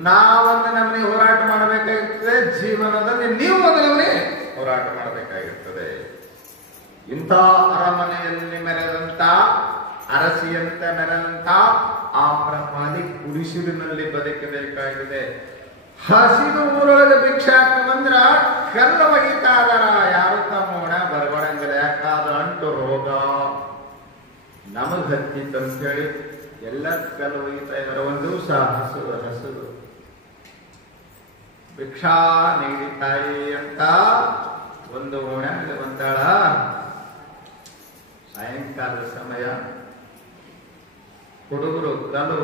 ನಾವೊಂದು ನಮ್ಮನೆ ಹೋರಾಟ ಮಾಡಬೇಕಾಗಿರ್ತದೆ. ಜೀವನದಲ್ಲಿ ನೀವು ಒಂದು ನಮ್ಮನೆ ಹೋರಾಟ ಮಾಡಬೇಕಾಗಿರ್ತದೆ. ಇಂಥ ಅರಮನೆಯಲ್ಲಿ ಮೆರೆದಂತ ಅರಸಿಯಂತ ಮೆರೆದಂತ ಆಮ್ರಪಾಲಿ ಗುಡಿಸಿಲಿನಲ್ಲಿ ಬದುಕಬೇಕಾಗಿದೆ. ಹಸಿದು ಊರೊಳಗೆ ಭಿಕ್ಷಾಕ ಬಂದ್ರ ಕಲ್ಲ ಒಗಿತಾ ಇದಾರ. ಯಾರು ತಮ್ಮೋಣ ಬರಬಡಂಗಿಲ್ಲ. ಯಾಕಾದ ಅಂಟು ರೋಗ ನಮಗ್ ಹತ್ತಿತ್ತಂತ ಹೇಳಿ ಎಲ್ಲ ಕಲ್ಲ ಒಗಿತಾ ಇದಾರೆ. ಒಂದ್ ದಿವಸ ಹಸುದು ಭಿಕ್ಷಾ ನೀಡಿ ತಾಯಿ ಅಂತ ಒಂದು ಓಣ್ಯಾಗ ಬಂದಾಳ. ಸಾಯಂಕಾಲದ ಸಮಯ. ಹುಡುಗರು ಕಲ್ಲು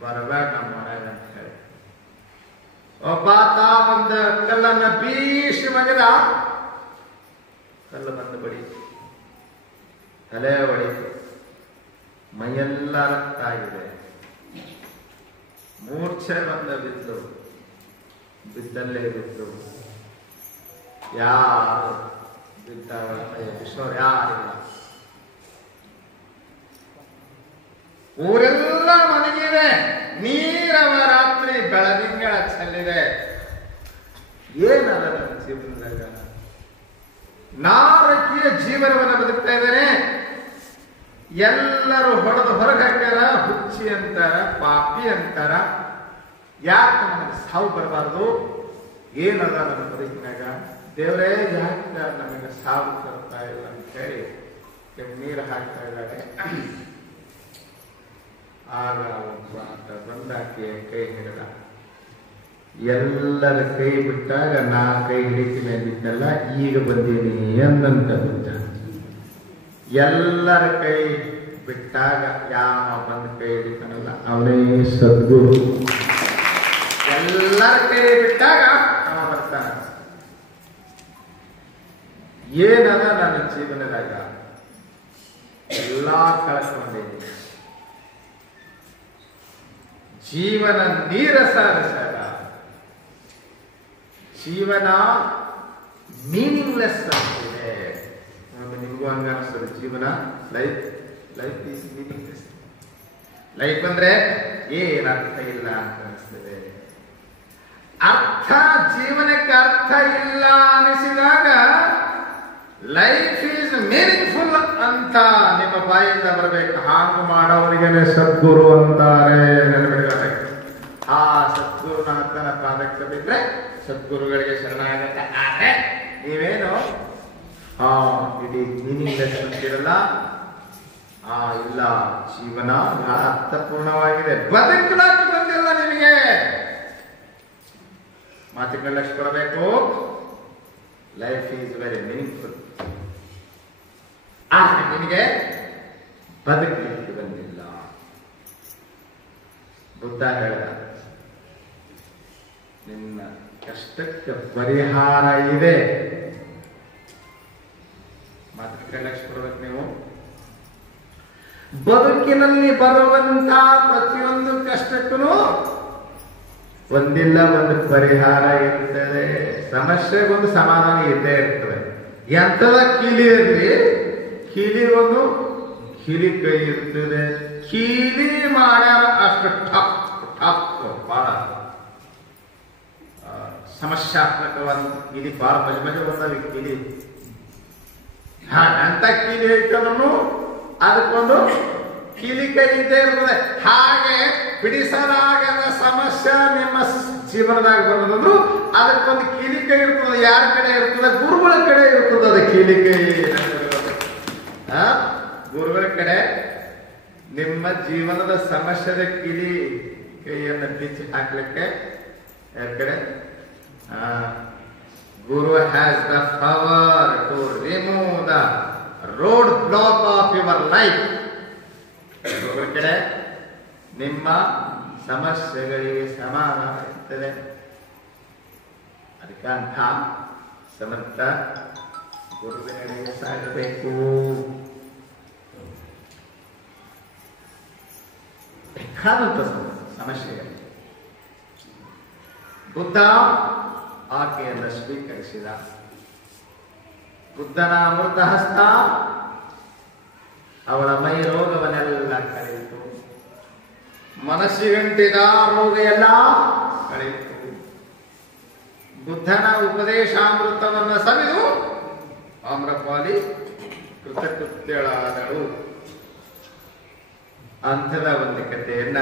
ಬರಬೇಡ ನಮ್ಮ ಮನೆಯಾಗ ಅಂತ ಹೇಳಿ ಒಬ್ಬಾತ ಒಂದು ಕಲ್ಲನ್ನ ಬೀಸಿ ಮಗದ. ಕಲ್ಲು ಬಂದು ಬಡಿ, ತಲೆ ಹೊಡಿ, ಮೈಯೆಲ್ಲ ರಕ್ತ ಆಗಿದೆ. ಮೂರ್ಛೆ ಬಂದ ಬಿದ್ದು, ಬಿದ್ದಲ್ಲೇ ಬಿದ್ದು. ಯಾರು ಬಿದ್ದಾಗ ವಿಶ್ವ ಯಾರಿಲ್ಲ. ಊರೆಲ್ಲ ಮಲಗಿದೆ. ನೀರವ ರಾತ್ರಿ ಬೆಳದಿಂಗಳ ಚೆಲ್ಲಿದೆ. ಏನದ ನನ್ನ ಜೀವನದಾಗ? ನಾರಕೀಯ ಜೀವನವನ್ನು ಬದುಕ್ತಾ ಇದ್ದೇನೆ. ಎಲ್ಲರೂ ಹೊಡೆದು ಹೊರಗೆ ಹಾಕ್ಯಾರ. ಹುಚ್ಚಿ ಅಂತಾರ, ಪಾಪಿ ಅಂತಾರ. ಯಾಕೆ ನನಗೆ ಸಾವು ಬರಬಾರ್ದು? ಏನದ ನನ್ನ ಬದುಕಿನಾಗ? ದೇವರೇ ಯಾಕೆ ನಮಗೆ ಸಾವು ತರ್ತಾ ಇಲ್ಲ ಅಂತ ಹೇಳಿ ನೀರು ಹಾಕ್ತಾ ಇದ್ದಾರೆ. ಆಗ ಒಬ್ಬ ಬಂದಾಕಿಯ ಕೈ ಹಿಡಿದ. ಎಲ್ಲರ ಕೈ ಬಿಟ್ಟಾಗ ನಾ ಕೈ ಹಿಡಿತೀನಿ ಅಂದಿದ್ದಲ್ಲ, ಈಗ ಬಂದೀನಿ ಅಂದಂತ ಬಿಟ್ಟ. ಎಲ್ಲರ ಕೈ ಬಿಟ್ಟಾಗ ಯಾವ ಬಂದು ಕೈ ಹಿಡಿತಾನಲ್ಲ ಅವನೇ ಸದ್ಗುರು. ಎಲ್ಲರ ಕೈ ಬಿಟ್ಟಾಗ ಅವ ಬರ್ತಾನ. ಏನದ ನನ್ನ ಜೀವನದಾಗ? ಎಲ್ಲಾ ಕಳ್ಕೊಂಡಿದ್ದೀನಿ. ಜೀವನ ನೀರಸಾರಸಾರ. ಜೀವನ ಮೀನಿಂಗ್ಲೆಸ್ ಆಗ್ತಿದೆ. ನಿಮಗೂ ಹಂಗ ಅನಿಸ್ತದೆ. ಜೀವನ ಲೈಫ್ ಈಸ್ ಮೀನಿಂಗ್ಲೆಸ್. ಲೈಫ್ ಅಂದ್ರೆ ಏನ್ ಅರ್ಥ ಇಲ್ಲ ಅಂತ ಅನಿಸ್ತದೆ. ಅರ್ಥ, ಜೀವನಕ್ಕೆ ಅರ್ಥ ಇಲ್ಲ ಅನಿಸಿದಾಗ ಲೈಫ್ ಈಸ್ ಮೀನಿಂಗ್ಫುಲ್ ಅಂತ ನಿಮ್ಮ ಬಾಯಿಂದ ಬರಬೇಕು. ಹಾಂಗ್ ಮಾಡೋರಿಗೇನೆ ಸದ್ಗುರು ಅಂತಾರೆ. ನೆನಪಿಡಬೇಕು. ಆ ಸದ್ಗುರುನಾಥನ ಪಾದಕ್ಕೆ ಬಿದ್ರೆ ಸದ್ಗುರುಗಳಿಗೆ ಶರಣಾಗತ. ಆದ್ರೆ ನೀವೇನು ಇಡೀ ಮೀನಿಂಗ್ಲೆಸ್ ಅಂತಿರಲ್ಲ. ಇಲ್ಲ, ಜೀವನ ಬಹಳ ಅರ್ಥಪೂರ್ಣವಾಗಿದೆ. ಬದುಕಲಾಗಿ ಬಂದಿಲ್ಲ ನಿಮಗೆ. ಮಾತುಗಳ ಲಕ್ಷ ಕೊಡಬೇಕು. Life is very meaningful. ಆದ್ರೆ ನಿನಗೆ ಬದುಕಲಿಕ್ಕೆ ಬಂದಿಲ್ಲ. ಬುದ್ಧ ಹೇಳಿದ, ನಿನ್ನ ಕಷ್ಟಕ್ಕೆ ಪರಿಹಾರ ಇದೆ. ಮಾತುಗಳ ಲಕ್ಷ ಕೊಡಬೇಕು ನೀವು. ಬದುಕಿನಲ್ಲಿ ಬರುವಂತ ಪ್ರತಿಯೊಂದು ಕಷ್ಟಕ್ಕೂ ಒಂದಿಲ್ಲ ಒಂದು ಪರಿಹಾರ ಇರ್ತದೆ. ಸಮಸ್ಯೆಗೊಂದು ಸಮಾಧಾನ ಇದ್ದೇ ಇರ್ತದೆ. ಎಂತದ ಕೀಲಿ ಇರ್ಲಿ, ಕೀಲಿಗೊಂದು ಕೀಲಿ ಕೈ ಇರ್ತದೆ. ಕೀಲಿ ಮಾಡ್ಯಾರ ಅಷ್ಟು ಟಪ್ ಬಹಳ ಸಮಸ್ಯಾತ್ಮಕವಾದ ಕೀಲಿ. ಬಹಳ ಮಜೆ ಬಂದವಿ ಕೀಲಿ. ಅಂತ ಕೀಲಿ ಐತಂದ್ರೂ ಅದಕ್ಕೊಂದು ಕೀಲಿ ಕೈ ಇದ್ದೇ ಇರ್ತದೆ. ಹಾಗೆ ಬಿಡಿಸಲಾಗದ ಸಮಸ್ಯೆ ನಿಮ್ಮ ಜೀವನದಾಗ ಬರೋದು ಅದಕ್ಕೊಂದು ಕೀಲಿ ಕೈ ಇರ್ತದೆ. ಯಾರ ಕಡೆ ಇರ್ತದೆ? ಗುರುಗಳ ಕಡೆ ಇರ್ತದೆ. ಅದು ಕೀಲಿ ಕೈ. ಗುರುಗಳ ಕಡೆ ನಿಮ್ಮ ಜೀವನದ ಸಮಸ್ಯೆದ ಕೀಲಿ ಕೈಯನ್ನು ಬಿಚ್ಚಿ ಹಾಕ್ಲಿಕ್ಕೆ ಯಾರ ಕಡೆ? Guru has the power to remove the roadblock of your life. ಕಡೆ ನಿಮ್ಮ ಸಮಸ್ಯೆಗಳಿಗೆ ಸಮಾಧಾನ ಇರ್ತದೆ. ಅದಕ್ಕಂಥ ಸಮರ್ಥ ಗುರುವಿನಡೆಗೆ ಸಾಗಬೇಕು. ಬೇಕಾದಂಥ ಸಮಸ್ಯೆಗಳು ಬುದ್ಧ ಆಕೆಯನ್ನು ಸ್ವೀಕರಿಸಿದ. ಬುದ್ಧನ ಅಮೃತ ಹಸ್ತ ಅವಳ ಮೈ ರೋಗವನ್ನೆಲ್ಲ ಕಳೆಯಿತು. ಮನಸ್ಸಿಗಂಟಿದ ರೋಗ ಎಲ್ಲ ಕಳೆಯಿತು. ಬುದ್ಧನ ಉಪದೇಶಾಮೃತವನ್ನು ಸವಿದು ಆಮ್ರಪಾಲಿ ಕೃತಕೃತ್ಯಳಾದಳು. ಅಂಥದ ಒಂದು ಕಥೆಯನ್ನ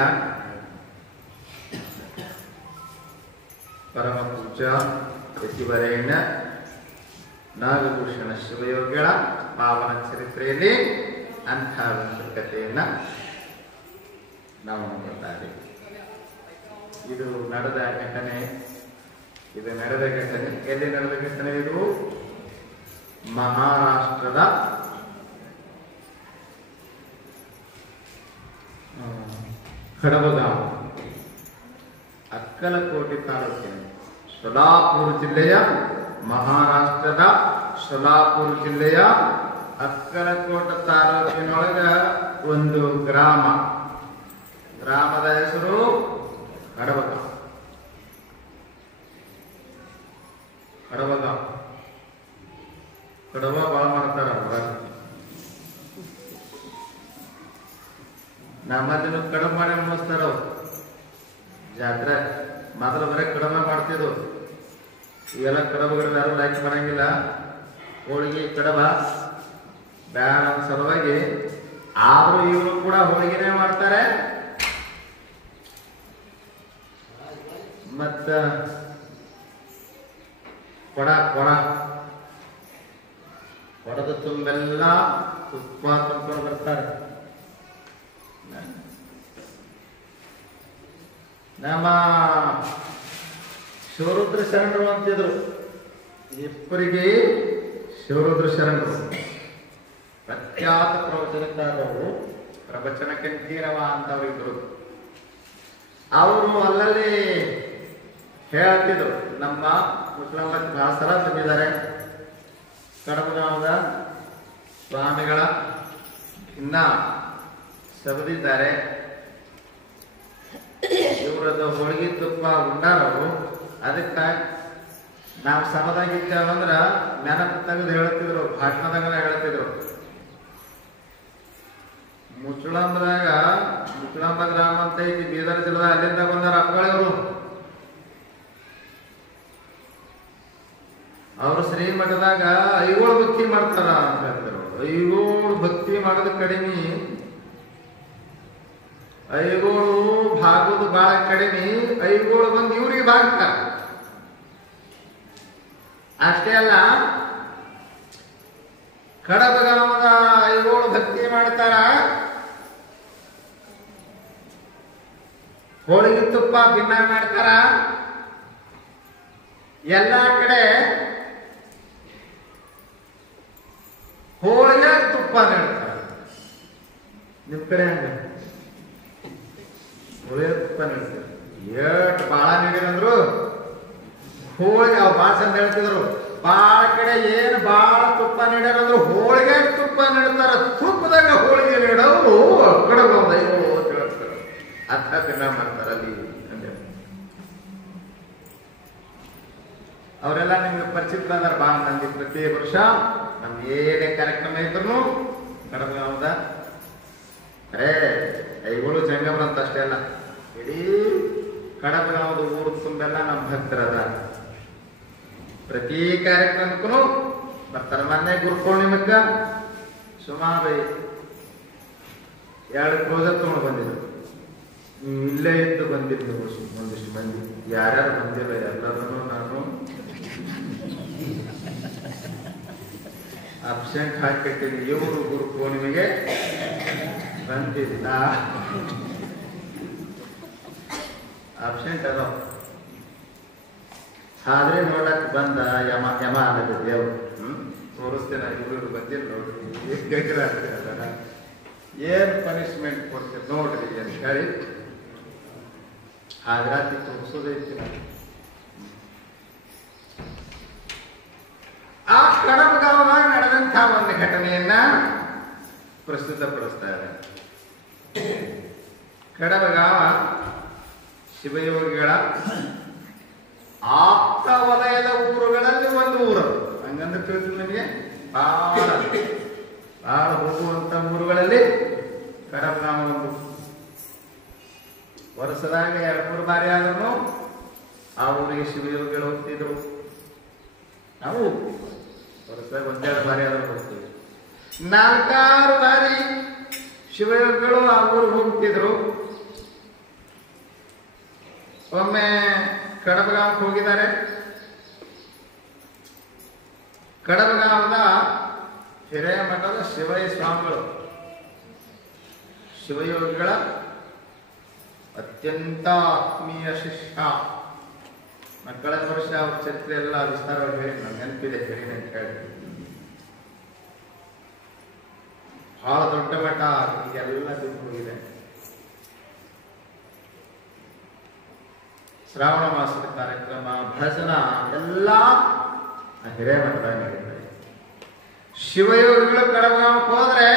ಪರಮ ಪೂಜ್ಯ ಯತಿವರೇಣ್ಯ ನಾಗಭೂಷಣ ಶಿವಯೋಗಿಗಳ ಪಾವನ ಚರಿತ್ರೆಯಲ್ಲಿ ಅಂಥ ಒಂದು ಕಥೆಯನ್ನ ನಾವು ನೋಡ್ತಾ ಇದ್ದೀವಿ. ಇದು ನಡೆದ ಘಟನೆ. ಎಲ್ಲಿ ನಡೆದ ಘಟನೆ? ಇದು ಮಹಾರಾಷ್ಟ್ರದ ಕಡಬಗಾಂವ್, ಅಕ್ಕಲಕೋಟೆ ತಾಲೂಕಿನ ಸೋಲಾಪುರ ಜಿಲ್ಲೆಯ, ಮಹಾರಾಷ್ಟ್ರದ ಸೋಲಾಪುರ ಜಿಲ್ಲೆಯ ಅಕ್ಕಲಕೋಟೆ ತಾಲೂಕಿನೊಳಗ ಒಂದು ಗ್ರಾಮದ ಹೆಸರು ಕಡಬಗಾಂವ್. ಕಡಬ ಬಾಳ ಮಾಡ್ತಾರ. ನಮ್ಮಲ್ಲಿನ ಕಡಬ ಮಾಡಿ ಮುಗಿಸ್ತಾರ. ಜಾತ್ರೆ ಮೊದಲು ಬರೀ ಕಡಬ ಮಾಡ್ತಿದ್ವು. ಇವೆಲ್ಲ ಕಡಬಗಳು ಯಾರು ಲೈಕ್ ಮಾಡಂಗಿಲ್ಲ. ಹೋಳಿಗೆ ಕಡಬ ಬ್ಯಾಡ ಸಲುವಾಗಿ ಆದ್ರೂ ಇವರು ಕೂಡ ಹೋಳಿಗೆನೇ ಮಾಡ್ತಾರೆ. ಮತ್ತ ಕೊಡದ ತುಂಬೆಲ್ಲ ತುಪ್ಪ ತುಂಬ್ಕೊಂಡು ಬರ್ತಾರೆ. ನಮ್ಮ ಶಿವರುದ್ರ ಶರಣರು ಅಂತಿದ್ರು. ಇಬ್ಬರಿಗೆ ಶಿವರುದ್ರ ಶರಣರು ಪ್ರಖ್ಯಾತ ಪ್ರವಚನಕಾರರು, ಪ್ರವಚನ ಕಂಠೀರವ ಅಂತವ್ರಿದ್ರು. ಅವರು ಅಲ್ಲಲ್ಲಿ ಹೇಳ್ತಿದ್ರು. ನಮ್ಮ ಮುಸ್ಲಿಂ ಬಹಳ ಸಲ ಬಂದಿದ್ದಾರೆ. ಕಡಬಗಾಂವದ ಸ್ವಾಮಿಗಳ ಇನ್ನ ಸಬದಿದ್ದಾರೆ. ಇವರದ ಹೋಳಿಗೆ ತುಪ್ಪ ಉಂಡಾರವರು. ಅದಕ್ಕೆ ನಾವು ಸಮದಾಗಿದ್ದೇವಂದ್ರ ನೆನಪು ತೆಗೆದು ಹೇಳ್ತಿದ್ರು, ಭಾಷಣದಾಗ ಹೇಳ್ತಿದ್ರು. ಮುಚ್ಚುಳಂಬ ಗ್ರಾಮ ಅಂತ ಐತಿ ಬೀದರ್ ಜಿಲ್ಲಾ, ಅಲ್ಲಿಂದ ಬಂದಾರ ಅಕ್ಕಳಿವರು. ಅವರು ಶ್ರೀಮಠದಾಗ ಐಗೋಳು ಭಕ್ತಿ ಮಾಡ್ತಾರ ಅಂತ ಹೇಳ್ತಾರೆ. ಐಗೋಳು ಭಕ್ತಿ ಮಾಡೋದು ಕಡಿಮೆ, ಐಗೋಳು ಭಾಗದು ಬಹಳ ಕಡಿಮೆ. ಐಗೋಳು ಬಂದು ಇವ್ರಿಗೆ ಭಾಗ್ತಾರ. ಅಷ್ಟೇ ಅಲ್ಲ, ಕಡಬಗಾಂವದ ಐಗೋಳು ಭಕ್ತಿ ಮಾಡ್ತಾರ. ಹೋಳಿಗೆ ತುಪ್ಪ ಭಿನ್ನ ಮಾಡ್ತಾರ. ಎಲ್ಲಾ ಕಡೆ ಹೋಳಿಗೆ ತುಪ್ಪ ನೀಡ್ತಾರ. ನಿಮ್ ಕಡೆ ಹಂಗ ಹೋಳಿಗೆ ತುಪ್ಪ ನೀಡ್ತಾರೆ. ಎಷ್ಟು ಬಾಳ ನೀಡಿರಂದ್ರು ಹೋಳಿಗೆ ಅವ್ ಬಾಳ ಚಂದ ಹೇಳ್ತಿದ್ರು. ಬಾಳ ಕಡೆ ಏನ್ ಬಾಳ ತುಪ್ಪ ನೀಡ್ಯಾರಂದ್ರು ಹೋಳಿಗೆ ತುಪ್ಪ ನೀಡ್ತಾರ. ತುಪ್ಪದಾಗ ಹೋಳಿಗೆ ನೀಡೋರು ಕಡಬ ಹೇಳ್ತಾರ. ಅರ್ಥ ಭಿನ್ನ ಮಾಡ್ತಾರ ಅಲ್ಲಿ. ಅವರೆಲ್ಲ ನಿಮ್ಗೆ ಪರಿಚಿತ ಅದಾರ. ಬಾಳ ಮಂದಿ ಪ್ರತಿ ವರ್ಷ ನಮ್ಗೆ ಏನೇ ಕಾರ್ಯಕ್ರಮ ಇದ್ರು ಕಡಬಗಾಂವದ ಐಗೋಳು ಜಂಗಮರ ಅಂತ ಅಷ್ಟೇ ಅಲ್ಲ, ಇಡೀ ಕಡಬಗಾಂವದ ಊರು ತುಂಬೆಲ್ಲ ನಮ್ಮ ಭಕ್ತರದ. ಪ್ರತಿ ಕಾರ್ಯಕ್ರಮಕ್ಕೂ ಬರ್ತಾರ. ಮೊನ್ನೆ ಗುರು ಪೂರ್ಣಿಮಕ್ಕ ಸುಮಾರು 2 ಕ್ರೋಸರ್ ತಗೊಂಡು ಬಂದಿದ್ರು. ಇಲ್ಲೇ ಇದ್ದು ಬಂದಿದ್ದು ಒಂದಿಷ್ಟು ಮಂದಿ. ಯಾರ್ಯಾರು ಬಂದಿಲ್ಲ ಎಲ್ಲರನ್ನು ನಾನು ಅಬ್ಸೆಂಟ್ ಹಾಕಿಟ್ಟಿದ್ದೀನಿ. ಇವರು ಗುರು ಪೂರ್ಣಿಮೆಗೆ ಬಂದಿಲ್ಲ. ಅಬ್ಸೆಂಟ್ ಅದ ಆದ್ರೆ ನೋಡಕ್ ಬಂದ ಯಮ ಯಮ ಅನ್ನೋದು ದೇವ್ರು ತೋರಿಸ್ತೇನೆ ಇವರು ಬಂದಿಲ್ಲ ನೋಡ್ರಿ ಏನ್ ಪನಿಷ್ಮೆಂಟ್ ಕೊಡ್ತೀರಿ ನೋಡ್ರಿ ಅಂತ ಹೇಳಿ ಹಾಗಾತಿ ತೋರಿಸೋದೈತಿ. ಆ ಕಡಬಗಾವದಾಗ ನಡೆದಂತಹ ಒಂದು ಘಟನೆಯನ್ನ ಪ್ರಸ್ತುತಪಡಿಸ್ತಾ ಇದ್ದಾರೆ. ಕಡಬಗಾವ ಶಿವಯೋಗಿಗಳ ಆಪ್ತ ವಲಯದ ಊರುಗಳಲ್ಲಿ ಒಂದು ಊರು. ಹಂಗಂದ್ರೆ ತಿಳಿದ್ರು ನಿಮಗೆ ಬಹಳ ಹೋಗುವಂತ ಊರುಗಳಲ್ಲಿ ಕಡಬಗಾವ ಒಂದು. ವರ್ಷದಾಗ 2-3 ಬಾರಿ ಆದ್ರೂ ಆ ಊರಿಗೆ ಶಿವಯೋಗಿಗಳು ಹೋಗ್ತಿದ್ರು. ನಾವು ವರ್ಷದಾಗ 1-2 ಬಾರಿ ಆದ್ರೂ ಹೋಗ್ತೀವಿ. 4-6 ಬಾರಿ ಶಿವಯೋಗಿಗಳು ಆ ಊರಿಗೆ ಹೋಗ್ತಿದ್ರು. ಒಮ್ಮೆ ಕಡಬಗಾವಕ್ಕೆ ಹೋಗಿದ್ದಾರೆ. ಕಡಬಗಾವದ ಹಿರೇಮಠದ ಶಿವಯ್ಯ ಸ್ವಾಮಿಗಳು ಶಿವಯೋಗಿಗಳ ಅತ್ಯಂತ ಆತ್ಮೀಯ ಶಿಷ್ಯ. ಕಳೆದ ವರ್ಷ ಅವ್ರ ಚರಿತ್ರೆ ಎಲ್ಲ ವಿಸ್ತಾರವಾಗಿ ಹೇಳಿ ನನ್ಗೆ ನೆನಪಿದೆ, ಹೇಳಿ ಅಂತ ಹೇಳಿ. ಬಹಳ ದೊಡ್ಡ ಮಠ, ಈಗೆಲ್ಲ ಬಿಟ್ಟು ಹೋಗಿದೆ. ಶ್ರಾವಣ ಮಾಸದ ಕಾರ್ಯಕ್ರಮ, ಭಜನ ಎಲ್ಲ ಹಿರೇಮಠದಾಗ ನಡೀತಾರೆ. ಶಿವಯೋಗಿಗಳು ಕಡಬಗಾವಕ್ಕೆ ಹೋದ್ರೆ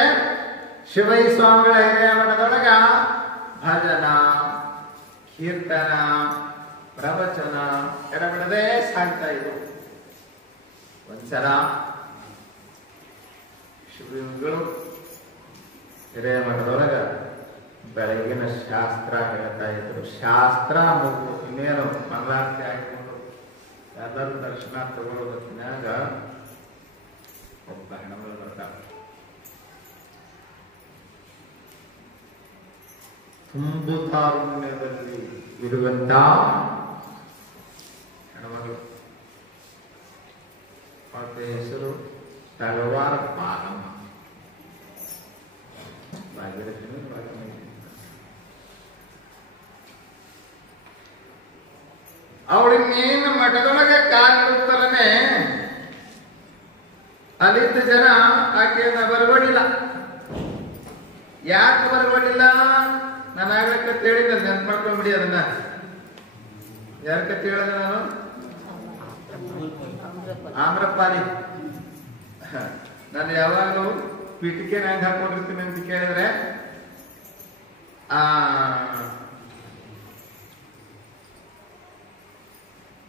ಶಿವಯ್ಯ ಸ್ವಾಮಿಗಳ ಹಿರೇಮಠದೊಳಗ ಭಜನ, ಕೀರ್ತನ, ಪ್ರವಚನ ಎಡಬಿಡದೆ ಸಾಗ್ತಾ ಇದ್ರು. ಒಂದ್ಸಲ ಶಿವಯೋಗಿಗಳು ಹಿರೇಮಠದೊಳಗ ಬೆಳಗಿನ ಶಾಸ್ತ್ರ ಹೇಳ್ತಾ ಇದ್ರು. ಶಾಸ್ತ್ರ ಮುಗಿದು ಇನ್ನೇನು ಮಂಗಳಾರತಿ ಹಾಕಿಕೊಂಡು ಎಲ್ಲರೂ ದರ್ಶನ ತಗೊಳ್ಳೋದಕ್ಕಿನಾಗ ಒಬ್ಬ ಹೆಣ್ಮಗಳು ಬರ್ತಾಳೆ. ತುಂಬು ತಾರುಣ್ಯದಲ್ಲಿ ಇರುವಂತ ಹೆಣ್ಮಗಳು. ಅವಳ ಹೆಸರು ತಳವಾರ ಪಾಲಮ್ಮ. ಭಾಗ್ಯಲಕ್ಷ್ಮಿ ಅವಳಿನ್ನೇನು ಮಠದೊಳಗೆ ಕಾಲಿಡುತ್ತಲೇ ಅಲ್ಲಿದ್ದ ಜನ ಆಕೆಯನ್ನ ಬರಗೊಳ್ಳಿಲ್ಲ. ಯಾಕೆ ಬರಗೊಳ್ಳಿಲ್ಲ? ನಾನು ಆಗ್ಬೇಕಂತ ಹೇಳಿದ್ದೆ, ನೆನ್ಪು ಮಾಡ್ಕೊಂಡ್ಬಿಡಿ ಅದನ್ನ. ಯಾರ ಕತೆ ಹೇಳಿದೆ ನಾನು? ಆಮ್ರಪಾಲಿ. ನಾನು ಯಾವಾಗಲೂ ಪೀಠಿಕೆ ಹೆಂಗ್ ಹಾಕೊಂಡಿರ್ತೀನಿ ಅಂತ ಕೇಳಿದ್ರೆ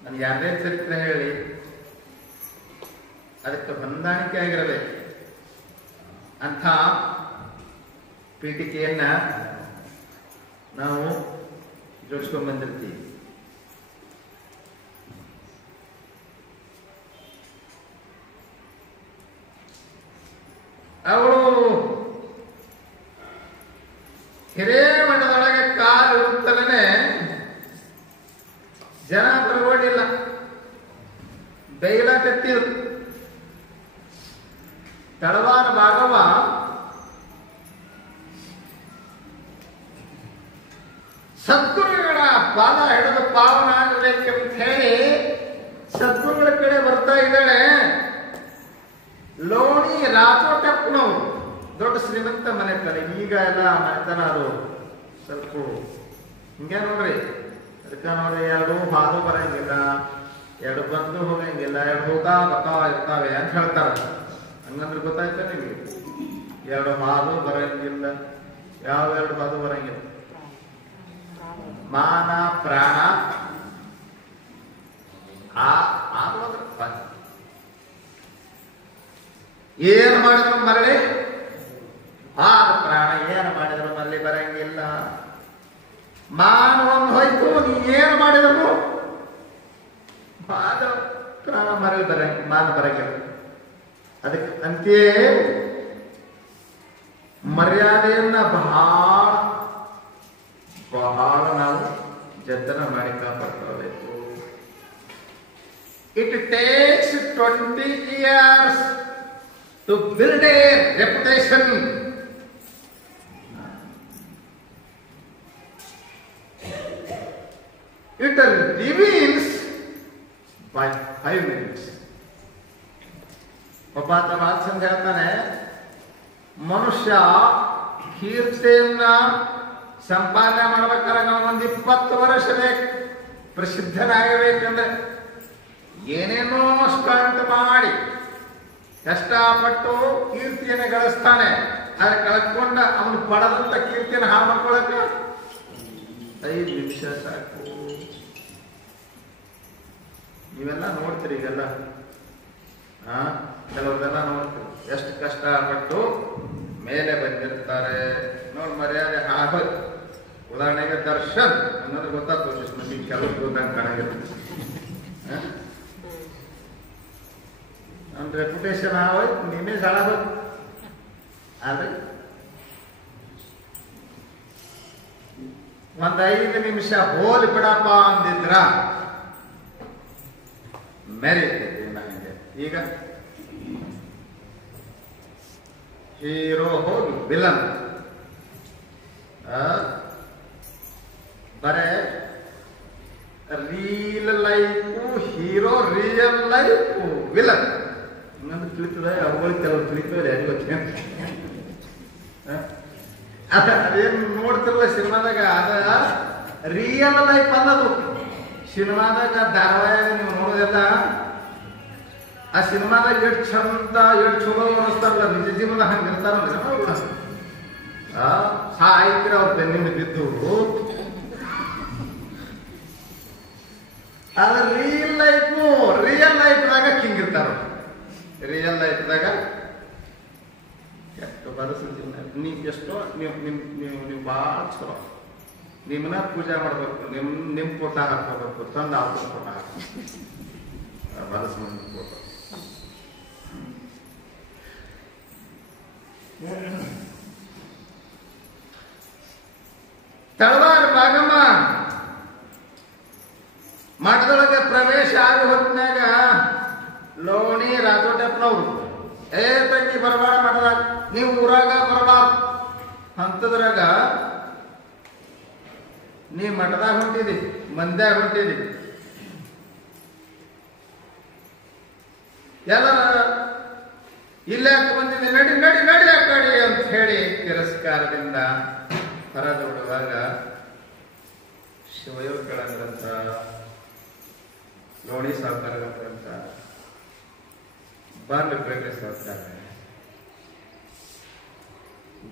ನನ್ಗೆ ಯಾರೇ ಚರಿತ್ರೆ ಹೇಳಿ ಅದಕ್ಕೆ ಹೊಂದಾಣಿಕೆ ಆಗಿರಬೇಕು ಅಂಥ ಪೀಠಿಕೆಯನ್ನ ನಾವು ಜೋಡಿಸ್ಕೊಂಡ್ ಬಂದಿರ್ತೀವಿ. ಅವಳು ಹಿರೇಮಠದೊಳಗೆ ಕಾಲು ಇರುತ್ತಲೇ ಜನ ಬರಗೋಡಿಲ್ಲ, ಬೈಲಾಕತ್ತಿರು. ತಳವಾರ ಭಾಗವ ಸದ್ಗುರುಗಳ ಪಾದ ಹಿಡಿದು ಪಾವನ ಆಗಬೇಕಂತ ಹೇಳಿ ಸದ್ಗುರುಗಳ ಕಡೆ ಬರ್ತಾ ಇದ್ದಾಳೆ. ಲೋಣಿ ರಾಜೋಟಪ್ಪನವರು ದೊಡ್ಡ ಶ್ರೀಮಂತ ಮನೆ ಕಡೆ. ಈಗ ಎಲ್ಲ ಮನೆತನ ಅದು ಸ್ವಲ್ಪ ಹಿಂಗೆ ನೋಡ್ರಿ. ಅದಕ್ಕೆ ನೋಡ್ರಿ, 2 ಹಾದು ಬರಂಗಿಲ್ಲ, 2 ಬಂದು ಹೋಗಂಗಿಲ್ಲ, 2 ಹೋಗಾ ಬತಾ ಇರ್ತಾವೆ ಅಂತ ಹೇಳ್ತಾರ. ಹಂಗಂದ್ರೆ ಗೊತ್ತಾಯ್ತ ನಿಮಗೆ? 2 ಹಾದು ಬರಂಗಿಲ್ಲ. ಯಾವ 2 ಹಾದು ಬರಂಗಿಲ್ಲ? ಮಾನ ಪ್ರಾಣ ಏನು ಮಾಡಿದ್ರು ಮರಳಿ ಆದ ಪ್ರಾಣ ಏನು ಮಾಡಿದ್ರು ಮರಳಿ ಬರಂಗಿಲ್ಲ. ಮಾನ ಒಂದು ಹೋಯ್ತು, ನೀ ಏನು ಮಾಡಿದ್ರು ಆದ ಪ್ರಾಣ ಮರಳಿ ಮಾನ ಬರಂಗಿಲ್ಲ. ಅದಕ್ಕೆ ಅಂತೆಯೇ ಮರ್ಯಾದೆಯನ್ನ ಬಹಳ ನಾವು ಜತನ ಮಾಡಿ ಕಾಪಾಡ್ಕೊಳ್ಬೇಕು. It takes 20 years to build a reputation. It reveals by 5 minutes. ಒಬ್ಬಾತ ಮಾತ್ಸಂಗ ಹೇಳ್ತಾನೆ, ಮನುಷ್ಯ ಕೀರ್ತಿಯನ್ನ ಸಂಪಾದನೆ ಮಾಡ್ಬೇಕಾದ್ರೆ ನಾವು ಒಂದು 20 ವರ್ಷ ಬೇಕು. ಪ್ರಸಿದ್ಧನಾಗಬೇಕಂದ್ರೆ ಏನೇನೋ ಸ್ಟಂಟ್ ಮಾಡಿ ಕಷ್ಟಪಟ್ಟು ಕೀರ್ತಿಯನ್ನು ಗಳಿಸ್ತಾನೆ. ಅದ್ರ ಕಳ್ಕೊಂಡ ಅವನು ಪಡೆದಂತ ಕೀರ್ತಿಯನ್ನು ಹಾಳು ಮಾಡ್ಕೊಳಕ 5 ನಿಮಿಷ ಸಾಕು. ನೀವೆಲ್ಲ ನೋಡ್ತೀರಿ ಈಗೆಲ್ಲ, ಕೆಲವ್ರದೆಲ್ಲ ನೋಡ್ತೀರಿ ಎಷ್ಟು ಕಷ್ಟಪಟ್ಟು ಮೇಲೆ ಬಂದಿರ್ತಾರೆ. ನೋಡಿ ಮರ್ಯಾದೆ ಆಗೋದು. ಉದಾಹರಣೆಗೆ ದರ್ಶನ್ ಅನ್ನೋದು ಗೊತ್ತಾಗ್ತದೆ, ಎಷ್ಟು ಮಂದಿ ಕೆಲವು ಹೋದಂಗೆ ಕಾಣಾಗಿರುತ್ತೆ. ನನ್ನ ರೆಪ್ಯುಟೇಷನ್ ಆಗೋಯ್ತು, ನೀನೇ ಹಾಳಾಗೋದು. ಆದ್ರೆ ಒಂದ್ 5 ನಿಮಿಷ ಹೋಲಿ ಬಿಡಪ್ಪ ಅಂದಿದ್ರ ಮೆರೀತೈತಿ. ಹಂಗೆ ಈಗ ಹೀರೋ ಹೋಗಿ ವಿಲನ್, ಬರೇ real life hero, real life villain. ಇನ್ನೊಂದು ತಿಳಿತದೆ, ಅವುಗಳು ಕೆಲವು ತಿಳಿತದೆ, ಯಾರಿಗೂ ಅದೇನು ನೋಡ್ತಿರಲ್ಲ ಸಿನಿಮಾದಾಗ, ಅದ ರಿಯಲ್ ಲೈಫ್ ಅನ್ನೋದು. ಸಿನಿಮಾದಾಗ ಧಾರಾವಾಹಿಯಾಗ ನೀವು ನೋಡೋದೆಲ್ಲ, ಆ ಸಿನಿಮಾದಾಗ ಎಷ್ಟು ಚಂದ ಎಷ್ಟು ಚಲೋ ಅನಿಸ್ತಾರಲ್ಲ, ನಿಜ ಜೀವನ ಹಂಗೆ ಇರ್ತಾರಂದ್ರೆ ಸಾಯ್ತಿರ ಅವ್ರ ಬೆನ್ನಿಂದ ಬಿದ್ದು. ಅದ ರಿಯಲ್ ಲೈಫ್ದಾಗ ಹಿಂಗಿರ್ತಾರ. ರಿಯಲ್ ಲೈಫ್ದಾಗ ಎಷ್ಟು ಪರಿಸ್ಥಿತಿ, ನೀವು ಎಷ್ಟೋ ನೀವು ಭಾಳ ಚಲೋ, ನಿಮ್ಮನ್ನ ಪೂಜೆ ಮಾಡ್ಬೇಕು, ನಿಮ್ಮ ಫೋಟ ಹಾಕೋಬೇಕು, ತಂದು ಅವ್ರ ಫೋಟ ಹಾಕಬೇಕು, ಬರಸ ಫೋಟೋ. ತಳವಾರ ಭಾಗಮ್ಮ ಮಠದೊಳಗೆ ಪ್ರವೇಶ ಆಗಿ ಹೊತ್ನಾಗ ಲೋಣಿ ರಾಜೋಟಪ್ಪನವ್ರು, ತಂಗಿ ಬರಬಾರ ಮಠದಾಗ, ನೀವು ಊರಾಗ ಬರಬಾರ ಅಂತದ್ರಾಗ ನೀ ಮಠದಾಗ ಹೊಂಟಿದಿ, ಮಂದ್ಯಾಗ ಹೊಂಟಿದಿ, ಎಲ್ಲರ ಇಲ್ಲಾಕೆ ಬಂದಿದೆ, ನಡಿ ನಡಿ ನಡಿ ಆ ಕಡೆ ಅಂತ ಹೇಳಿ ತಿರಸ್ಕಾರದಿಂದ ಹೊರದೊಡುವಾಗ ಶಿವಯೋಗಿಗಳಂತ ಲೋಣಿ ಸಾವುಕಾರರಂತ ಬಂದು ಪ್ರೇಮಿಸ್ತಾರೆ.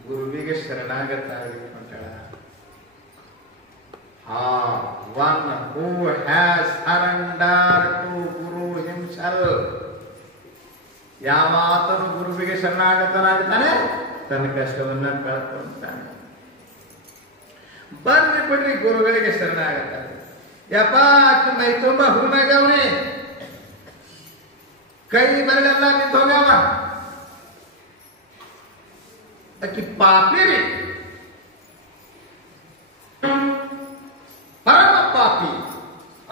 ಗುರುವಿಗೆ ಶರಣಾಗತಾಗಿ ಹೊಂಟಾಳ. One who has surrendered to Guru himself. ಯಾವಾತನು ಗುರುವಿಗೆ ಶರಣಾಗತನಾಗ್ತಾನೆ ತನ್ನ ಕಷ್ಟವನ್ನ ಕಳ್ಕೊಳ್ತಾನೆ. ಬರ್ರಿ ಬಿಡ್ರಿ ಗುರುಗಳಿಗೆ ಶರಣಾಗತಾನೆ. ಯಪ್ಪ ಮೈ ತುಂಬ ಹೂನಾಗವನಿ, ಕೈ ಬೆರಳೆಲ್ಲ ನಿಂತು ಹೋಗ್ಯಾವ, ಅಕ್ಕಿ ಪಾಪಿ ರೀ, ಪರಮ ಪಾಪಿ.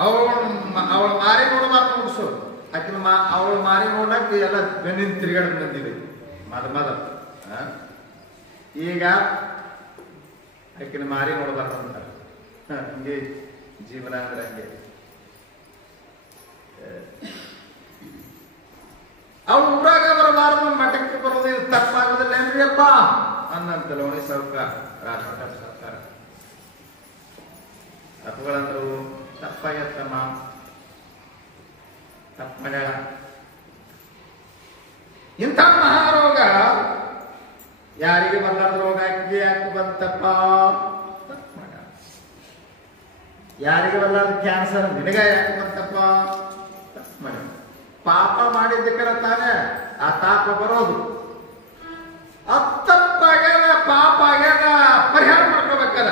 ಅವಳ ಮಾರಿ ನೋಡಬಾರ್ದು ಮುಗಿಸೋದು. ಆಕಿನ ಅವಳ ಮಾರಿ ನೋಡಕ್ಕೆ ಎಲ್ಲ ಬೆನ್ನಿನ ತಿರುಗಾಡ ಬಂದಿದೆ ಮದ ಈಗ ಆಕಿನ ಮಾರಿ ನೋಡಬಾರ್ದು ಅಂತಾರೆ. ಹಂಗೆ ಜೀವನ ಅಂದ್ರೆ ಹಂಗೆ. ಅವಳು ಊರಾಗ ಬರಬಾರ್ದು, ಮಠಕ್ಕೆ ಬರೋದು ಇದು ತಪ್ಪಾಗೋದಿಲ್ಲ ಏನ್ರಿ ಅಪ್ಪ ಅನ್ನಂತ ಲೋಣಿ ಸರ್ಕಾರ, ರಾಷ್ಟ್ರ ಸರ್ಕಾರ ಅಪ್ಪಗಳಂದ್ರು ತಪ್ಪಾಗತ್ತಮ್ಮ, ತಪ್ಪು ಮಾಡ್ಯಾಳ. ಇಂಥ ಮಹಾರೋಗ ಯಾರಿಗೆ ಬಂದಾದ ರೋಗ ಯಾಕೆ ಬಂತಪ್ಪ? ತಪ್ಪು ಮಾಡ್ಯಾಳ. ಯಾರಿಗೆ ಬಂದಾದ ಕ್ಯಾನ್ಸರ್ ನಿನಗ ಯಾಕೆ ಬಂತಪ್ಪ? ತಪ್ಪು ಮಾಡ್ಯಾಳ. ಪಾಪ ಮಾಡಿದ್ದಕ್ಕರ ತಾನೇ ಆ ತಾಪ ಬರೋದು. ತಪ್ಪಾಗ್ಯಾದ, ಪಾಪ ಆಗ್ಯಾದ, ಪರಿಹಾರ ಮಾಡ್ಕೋಬೇಕಲ್ಲ.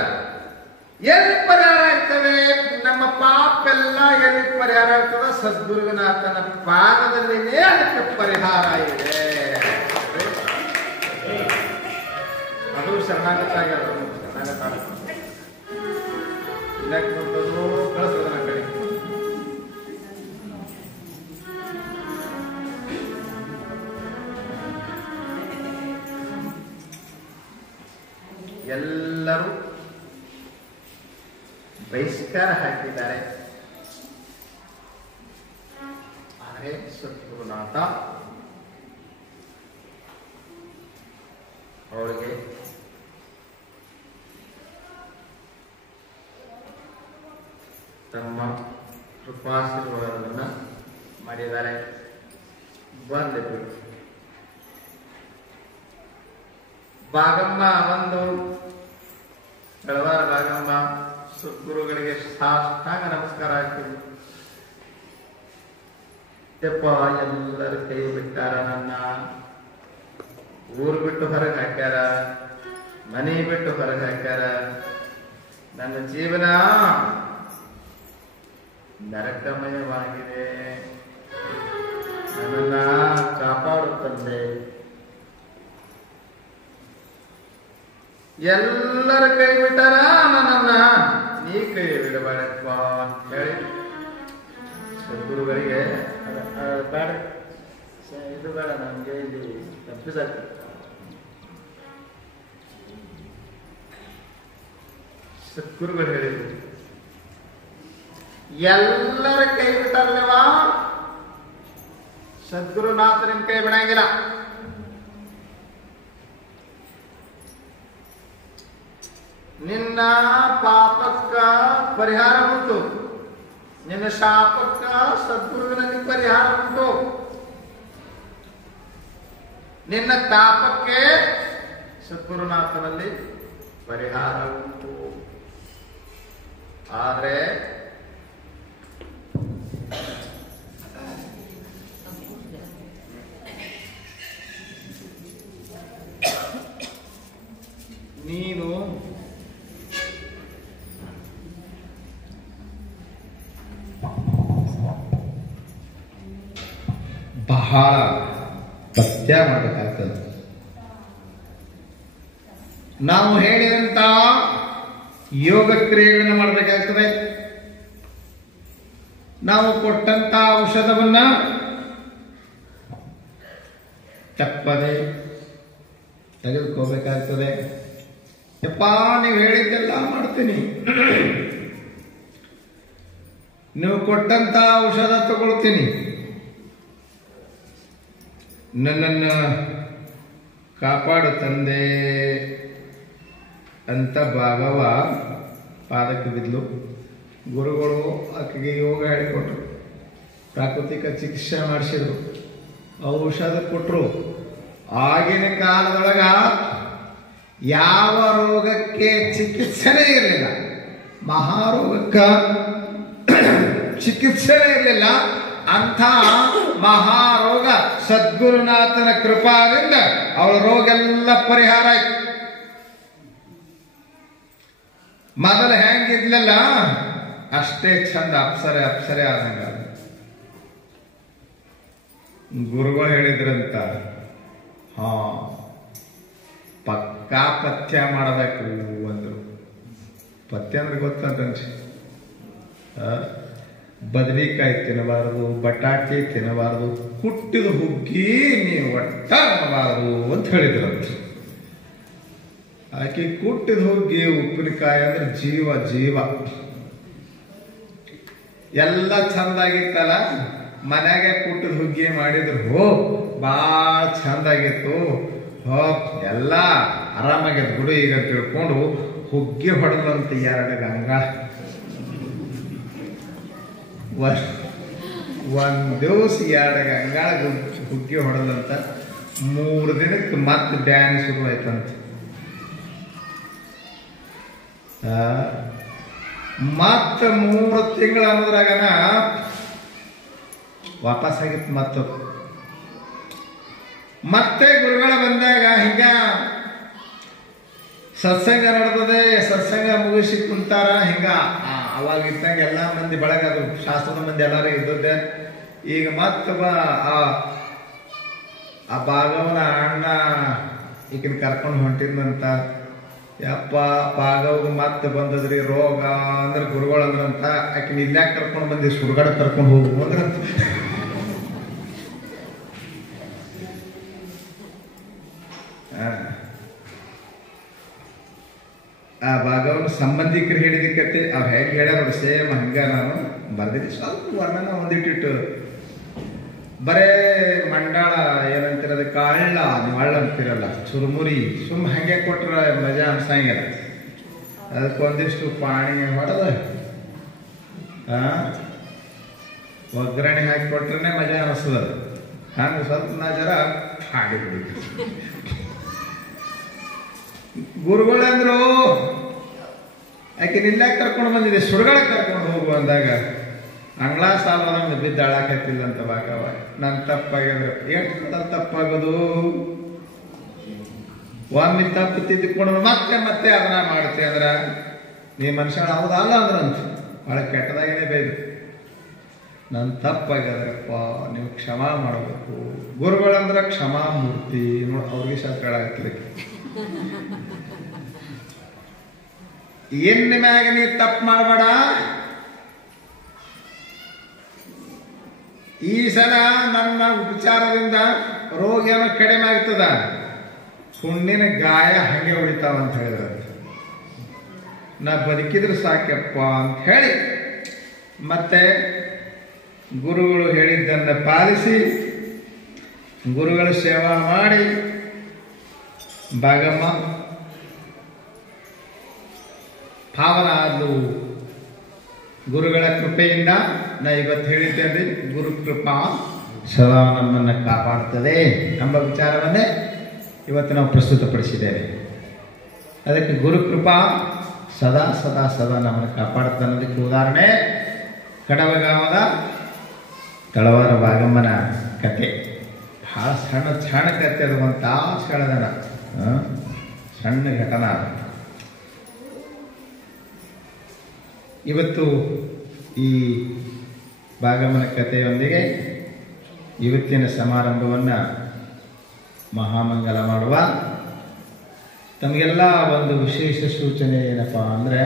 ಎಲ್ಲಿ ಪರಿಹಾರ ಆಗ್ತವೆ? ನಮ್ಮ ಪಾಪ ಎಲ್ಲ ಎಲ್ಲಿ ಪರಿಹಾರ ಆಗ್ತದ? ಸದ್ಗುರುನಾಥನ ಪಾದದಲ್ಲಿನೇ ಅದಕ್ಕೆ ಪರಿಹಾರ ಇದೆ. ಅದು ಶರಣಾಗತ ಆಗ್ಯದ. ಶರಣಾಗತ ಕಳಿಸೋದನ್ನ ಕಡೆ ಎಲ್ಲರೂ ಬಹಿಷ್ಕಾರ ಹಾಕಿದ್ದಾರೆ. ಹೇ ಸದ್ಗುರುನಾಥ ಅವರಿಗೆ ತಮ್ಮ ಕೃಪಾಶೀರ್ವಾದವನ್ನು ಮಾಡಿದ್ದಾರೆ. ಬಂದಿತು ಭಾಗಮ್ಮ ಒಂದು ಬೆಳವಾರ ಭಾಗಮ್ಮ ಸದ್ಗುರುಗಳಿಗೆ ಸಾಷ್ಟಾಂಗ ನಮಸ್ಕಾರ ಹಾಕಿದ್ರು. ಯಪ್ಪ ಎಲ್ಲರೂ ಕೈ ಬಿಟ್ಟಾರ, ನನ್ನ ಊರು ಬಿಟ್ಟು ಹೊರಗೆ ಹಾಕ್ಯಾರ, ಮನೆ ಬಿಟ್ಟು ಹೊರಗೆ ಹಾಕ್ಯಾರ, ನನ್ನ ಜೀವನ ನರಕಮಯವಾಗಿದೆ, ನನ್ನನ್ನ ಕಾಪಾಡುತ್ತಂದೆ. ಎಲ್ಲರ ಕೈ ಬಿಟ್ಟಾರ, ನನ್ನನ್ನ ನೀ ಕೈ ಬಿಡಬೇಡಪ್ಪ ಅಂತ ಹೇಳಿ ಸದ್ಗುರುಗಳಿಗೆ ಬೇಡ, ಇದು ಬೇಡ, ನಮ್ಗೆ ಇಲ್ಲಿ ಕನ್ಫ್ಯೂಸ್ ಆಗ್ತದೆ. ಸದ್ಗುರುಗಳು ಹೇಳಿದ್ರು, ಎಲ್ಲರ ಕೈ ಬಿಟ್ಟಾರಲ್ಲವಾ, ಸದ್ಗುರುನಾಥ ನಿಮ್ ಕೈ ಬಿಡಂಗಿಲ್ಲ. ನಿನ್ನ ಪಾಪಕ್ಕ ಪರಿಹಾರ ಉಂಟು, ನಿನ್ನ ಶಾಪಕ್ಕ ಸದ್ಗುರುವಿನಲ್ಲಿ ಪರಿಹಾರ ಉಂಟು, ನಿನ್ನ ತಾಪಕ್ಕೆ ಸದ್ಗುರುನಾಥನಲ್ಲಿ ಪರಿಹಾರ ಉಂಟು. ಆದರೆ ನೀನು ಬಹಳ ಪಥ್ಯ ಮಾಡಬೇಕಾಗ್ತದೆ. ನಾವು ಹೇಳಿದಂತ ಯೋಗ ಕ್ರಿಯೆಗಳನ್ನು ಮಾಡಬೇಕಾಗ್ತದೆ. ನಾವು ಕೊಟ್ಟಂತ ಔಷಧವನ್ನ ತಪ್ಪದೆ ತೆಗೆದುಕೋಬೇಕಾಗ್ತದೆ. ಯಪ್ಪ ನೀವು ಹೇಳಿದ್ದೆಲ್ಲ ಮಾಡ್ತೀನಿ, ನೀವು ಕೊಟ್ಟಂತ ಔಷಧ ತಗೊಳ್ತೀನಿ, ನನ್ನನ್ನು ಕಾಪಾಡು ತಂದೆ ಅಂತ ಭಾಗವ ಪಾದಕ್ಕೆ ಬಿದ್ಲು. ಗುರುಗಳು ಆಕೆಗೆ ಯೋಗ ಹೇಳಿಕೊಟ್ರು, ಪ್ರಾಕೃತಿಕ ಚಿಕಿತ್ಸೆ ಮಾಡಿಸಿದ್ರು, ಔಷಧ ಕೊಟ್ಟರು. ಆಗಿನ ಕಾಲದೊಳಗ ಯಾವ ರೋಗಕ್ಕೆ ಚಿಕಿತ್ಸೆನೇ ಇರಲಿಲ್ಲ, ಮಹಾರೋಗಕ್ಕ ಚಿಕಿತ್ಸೆನೇ ಇರಲಿಲ್ಲ. ಅಂಥ ಮಹಾರೋಗ ಸದ್ಗುರುನಾಥನ ಕೃಪಾದಿಂದ ಅವಳ ರೋಗ ಎಲ್ಲ ಪರಿಹಾರ ಆಯ್ತು. ಮೊದಲು ಹೆಂಗಿದ್ಲಲ್ಲ ಅಷ್ಟೇ ಚಂದ ಅಪ್ಸರೆ ಅಪ್ಸರೆ ಆದಂಗ. ಗುರುಗಳು ಹೇಳಿದ್ರಂತ, ಹಾ ಪಕ್ಕಾ ಪಥ್ಯ ಮಾಡಬೇಕು ಅಂದ್ರು. ಪಥ್ಯ ಅಂದ್ರೆ ಗೊತ್ತಂತ, ಬದನೆಕಾಯಿ ತಿನ್ನಬಾರದು, ಬಟಾಟೆ ತಿನ್ನಬಾರದು, ಕುಟ್ಟಿದ ಹುಗ್ಗಿ ನೀವು ಒಟ್ಟ ಅನ್ನಬಾರದು ಅಂತ ಹೇಳಿದ್ರಂತ. ಆಕೆ ಕುಟ್ಟಿದ ಹುಗ್ಗಿ ಉಪ್ಪಿನಕಾಯಿ ಅಂದ್ರೆ ಜೀವ ಜೀವ. ಎಲ್ಲ ಚಂದಾಗಿತ್ತಲ್ಲ, ಮನೆಗೆ ಕುಟ್ಟಿದ ಹುಗ್ಗಿ ಮಾಡಿದ್ರು, ಹೋ ಭಾಳ ಚಂದಾಗಿತ್ತು, ಹೋ ಎಲ್ಲ ಆರಾಮಾಗಿತ್ತು ಬಿಡು ಈಗ ತಿಳ್ಕೊಂಡು ಹುಗ್ಗಿ ಹೊಡೆದಂತ 2 ಗಂಗಾಳ. ಒಂದ್ ದಿವಸ 2 ಗಂಗಾಳ ಹುಗ್ಗಿ ಹೊಡೆದಂತ 3 ದಿನಕ್ಕೆ ಮತ್ತೆ ಡ್ಯಾನ್ಸ್ ಶುರು ಆಯ್ತಂತ. ಮತ್ತ 3 ತಿಂಗಳ ಅನ್ನೋದ್ರಾಗನ ವಾಪಸ್ ಆಗಿತ್ತು. ಮತ್ತೆ ಗುರುಗಳ ಬಂದಾಗ ಹಿಂಗ ಸತ್ಸಂಗ ನಡೆದದೆ, ಸತ್ಸಂಗ ಮುಗಿಸಿ ಕುಂತಾರ. ಹಿಂಗ ಅವಾಗ ಇದ್ದಂಗೆ ಎಲ್ಲ ಮಂದಿ ಬಳಗ, ಅದು ಶಾಸ್ತ್ರದ ಮಂದಿ ಎಲ್ಲಾರು ಇದ್ದದ್ದೆ. ಈಗ ಮತ್ತ ಆ ಭಾಗವನ ಅಣ್ಣ ಈಗಿನ ಕರ್ಕೊಂಡು ಹೊಂಟಿದ್ನಂತ. ಯಪ್ಪ ಭಾಗವ್ಗ ಮತ್ತೆ ಬಂದದ್ರಿ ರೋಗ ಅಂದ್ರೆ ಗುರುಗಳು ಅಂದ್ರಂತ, ಆಕಿನ ಇಲ್ಯಾಕೆ ಕರ್ಕೊಂಡು ಬಂದಿ, ಸುಡುಗಾಡ ಕರ್ಕೊಂಡು ಹೋಗು ಅಂದ್ರಂತ. ಆ ಭಾಗವನ್ನ ಸಂಬಂಧಿಕರು ಹೇಳಿದಕ್ಕೆ ಅವ್ ಹೇಗೆ ಹೇಳ್ಯಾರ ಸೇಮ್ ಹಂಗ ನಾನು ಬರ್ದಿದ್ದೆ. ಸ್ವಲ್ಪ ವರ್ಣನ ಒಂದಿಟ್ಟಿಟ್ಟು ಬರೇ ಮಂಡಾಳ ಏನಂತಿರೋದಕ್ಕೆ ಅಳ್ಳ ನೀವು ಅಳ್ಳ ಅಂತಿರಲ್ಲ ಚುರುಮುರಿ ಸುಮ್ಮ ಹಂಗೆ ಕೊಟ್ರೆ ಮಜಾ ಅನ್ಸಂಗಿಲ್ಲ. ಅದಕ್ಕೊಂದಿಷ್ಟು ಪಾಣಿ ಹೊಡೆದು ಒಗ್ಗರಣೆ ಹಾಕಿ ಕೊಟ್ರೆ ಮಜಾ ಅನಿಸ್ತದ. ಹಂಗೆ ಸ್ವಲ್ಪ ನಾ ಜರ ಹಾಡಿಬಿಡಿ. ಗುರುಗಳಂದ್ರು ಆಕೆ ನಿಲ್ಲಾಕ ಕರ್ಕೊಂಡು ಬಂದಿದೆ, ಸುಡುಗಾಡಕ್ಕೆ ಕರ್ಕೊಂಡು ಹೋಗು ಅಂದಾಗ ಅಂಗ್ಳ ಸಾಲ ನಮ್ಗೆ ಬಿದ್ದು ಹಾಳಾಕತ್ತಿಲ್ಲ ಅಂತ ಭಾಗವ. ನನ್ನ ತಪ್ಪಾಗ್ಯದ. ಎಷ್ಟು ತಪ್ಪಾಗೋದು? ಒಮ್ಮೆ ತಪ್ಪು ತಿದ್ದುಕೊಂಡು ಮತ್ತೆ ಮತ್ತೆ ಅದನ್ನ ಮಾಡ್ತೀವಿ ಅಂದ್ರೆ ನೀ ಮನುಷ್ಯ ಹೌದಲ್ಲ ಅಂದ್ರಂತ ಭಾಳ ಕೆಟ್ಟದಾಗೇನೆ ಬೈದು. ನನ್ನ ತಪ್ಪಾಗ್ಯದ್ರಪ್ಪ, ನೀವು ಕ್ಷಮಾ ಮಾಡಬೇಕು. ಗುರುಗಳಂದ್ರೆ ಕ್ಷಮಾ ಮೂರ್ತಿ ನೋಡಿ, ಅವ್ರಿಗೆ ಶಾಸ್ತ್ರ ಹೇಳಾಕತ್ಲಿಕ್ಕೆ ಏನ್ ಮ್ಯಾಗ ನೀ ತಪ್ಪು ಮಾಡಬೇಡ. ಈ ಸಲ ನನ್ನ ಉಪಚಾರದಿಂದ ರೋಗ ಕಡಿಮೆ ಆಗ್ತದ, ಹುಣ್ಣಿನ ಗಾಯ ಹಂಗೆ ಹೊಡಿತಾವ ಅಂತ ಹೇಳಿದ್ರ. ನಾ ಬದುಕಿದ್ರೆ ಸಾಕ್ಯಪ್ಪ ಅಂತ ಹೇಳಿ ಮತ್ತೆ ಗುರುಗಳು ಹೇಳಿದ್ದನ್ನ ಪಾಲಿಸಿ ಗುರುಗಳ ಸೇವಾ ಮಾಡಿ ಭಾಗಮ್ಮ ಪಾವನ ಆದ್ಲು. ಗುರುಗಳ ಕೃಪೆಯಿಂದ ನಾ ಇವತ್ತು ಹೇಳಿದ್ದೇನೆ, ಗುರು ಕೃಪಾ ಸದಾ ನಮ್ಮನ್ನು ಕಾಪಾಡ್ತದೆ ಎಂಬ ವಿಚಾರವನ್ನೇ ಇವತ್ತು ನಾವು ಪ್ರಸ್ತುತಪಡಿಸಿದ್ದೇವೆ. ಅದಕ್ಕೆ ಗುರು ಕೃಪಾ ಸದಾ ಸದಾ ಸದಾ ನಮ್ಮನ್ನು ಕಾಪಾಡುತ್ತೆ ಅನ್ನೋದಕ್ಕೆ ಉದಾಹರಣೆ ಕಡವಗಾಮದ ತಳವಾರ ಭಾಗಮ್ಮನ ಕತೆ. ಬಹಳ ಸಣ್ಣ ಕತೆ ಅದು, ಒಂದು ತಾಸು ಕಳೆದನ ಸಣ್ಣ ಘಟನಾ. ಇವತ್ತು ಈ ಭಾಗಮ್ಮನ ಕಥೆಯೊಂದಿಗೆ ಇವತ್ತಿನ ಸಮಾರಂಭವನ್ನು ಮಹಾಮಂಗಲ ಮಾಡುವ. ತಮಗೆಲ್ಲ ಒಂದು ವಿಶೇಷ ಸೂಚನೆ ಏನಪ್ಪ ಅಂದರೆ,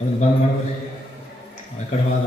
ಅದನ್ನು ಬಂದ್ ಮಾಡ್ಬೇಡಿ, ಆ ಕಡೆ ಹೋದ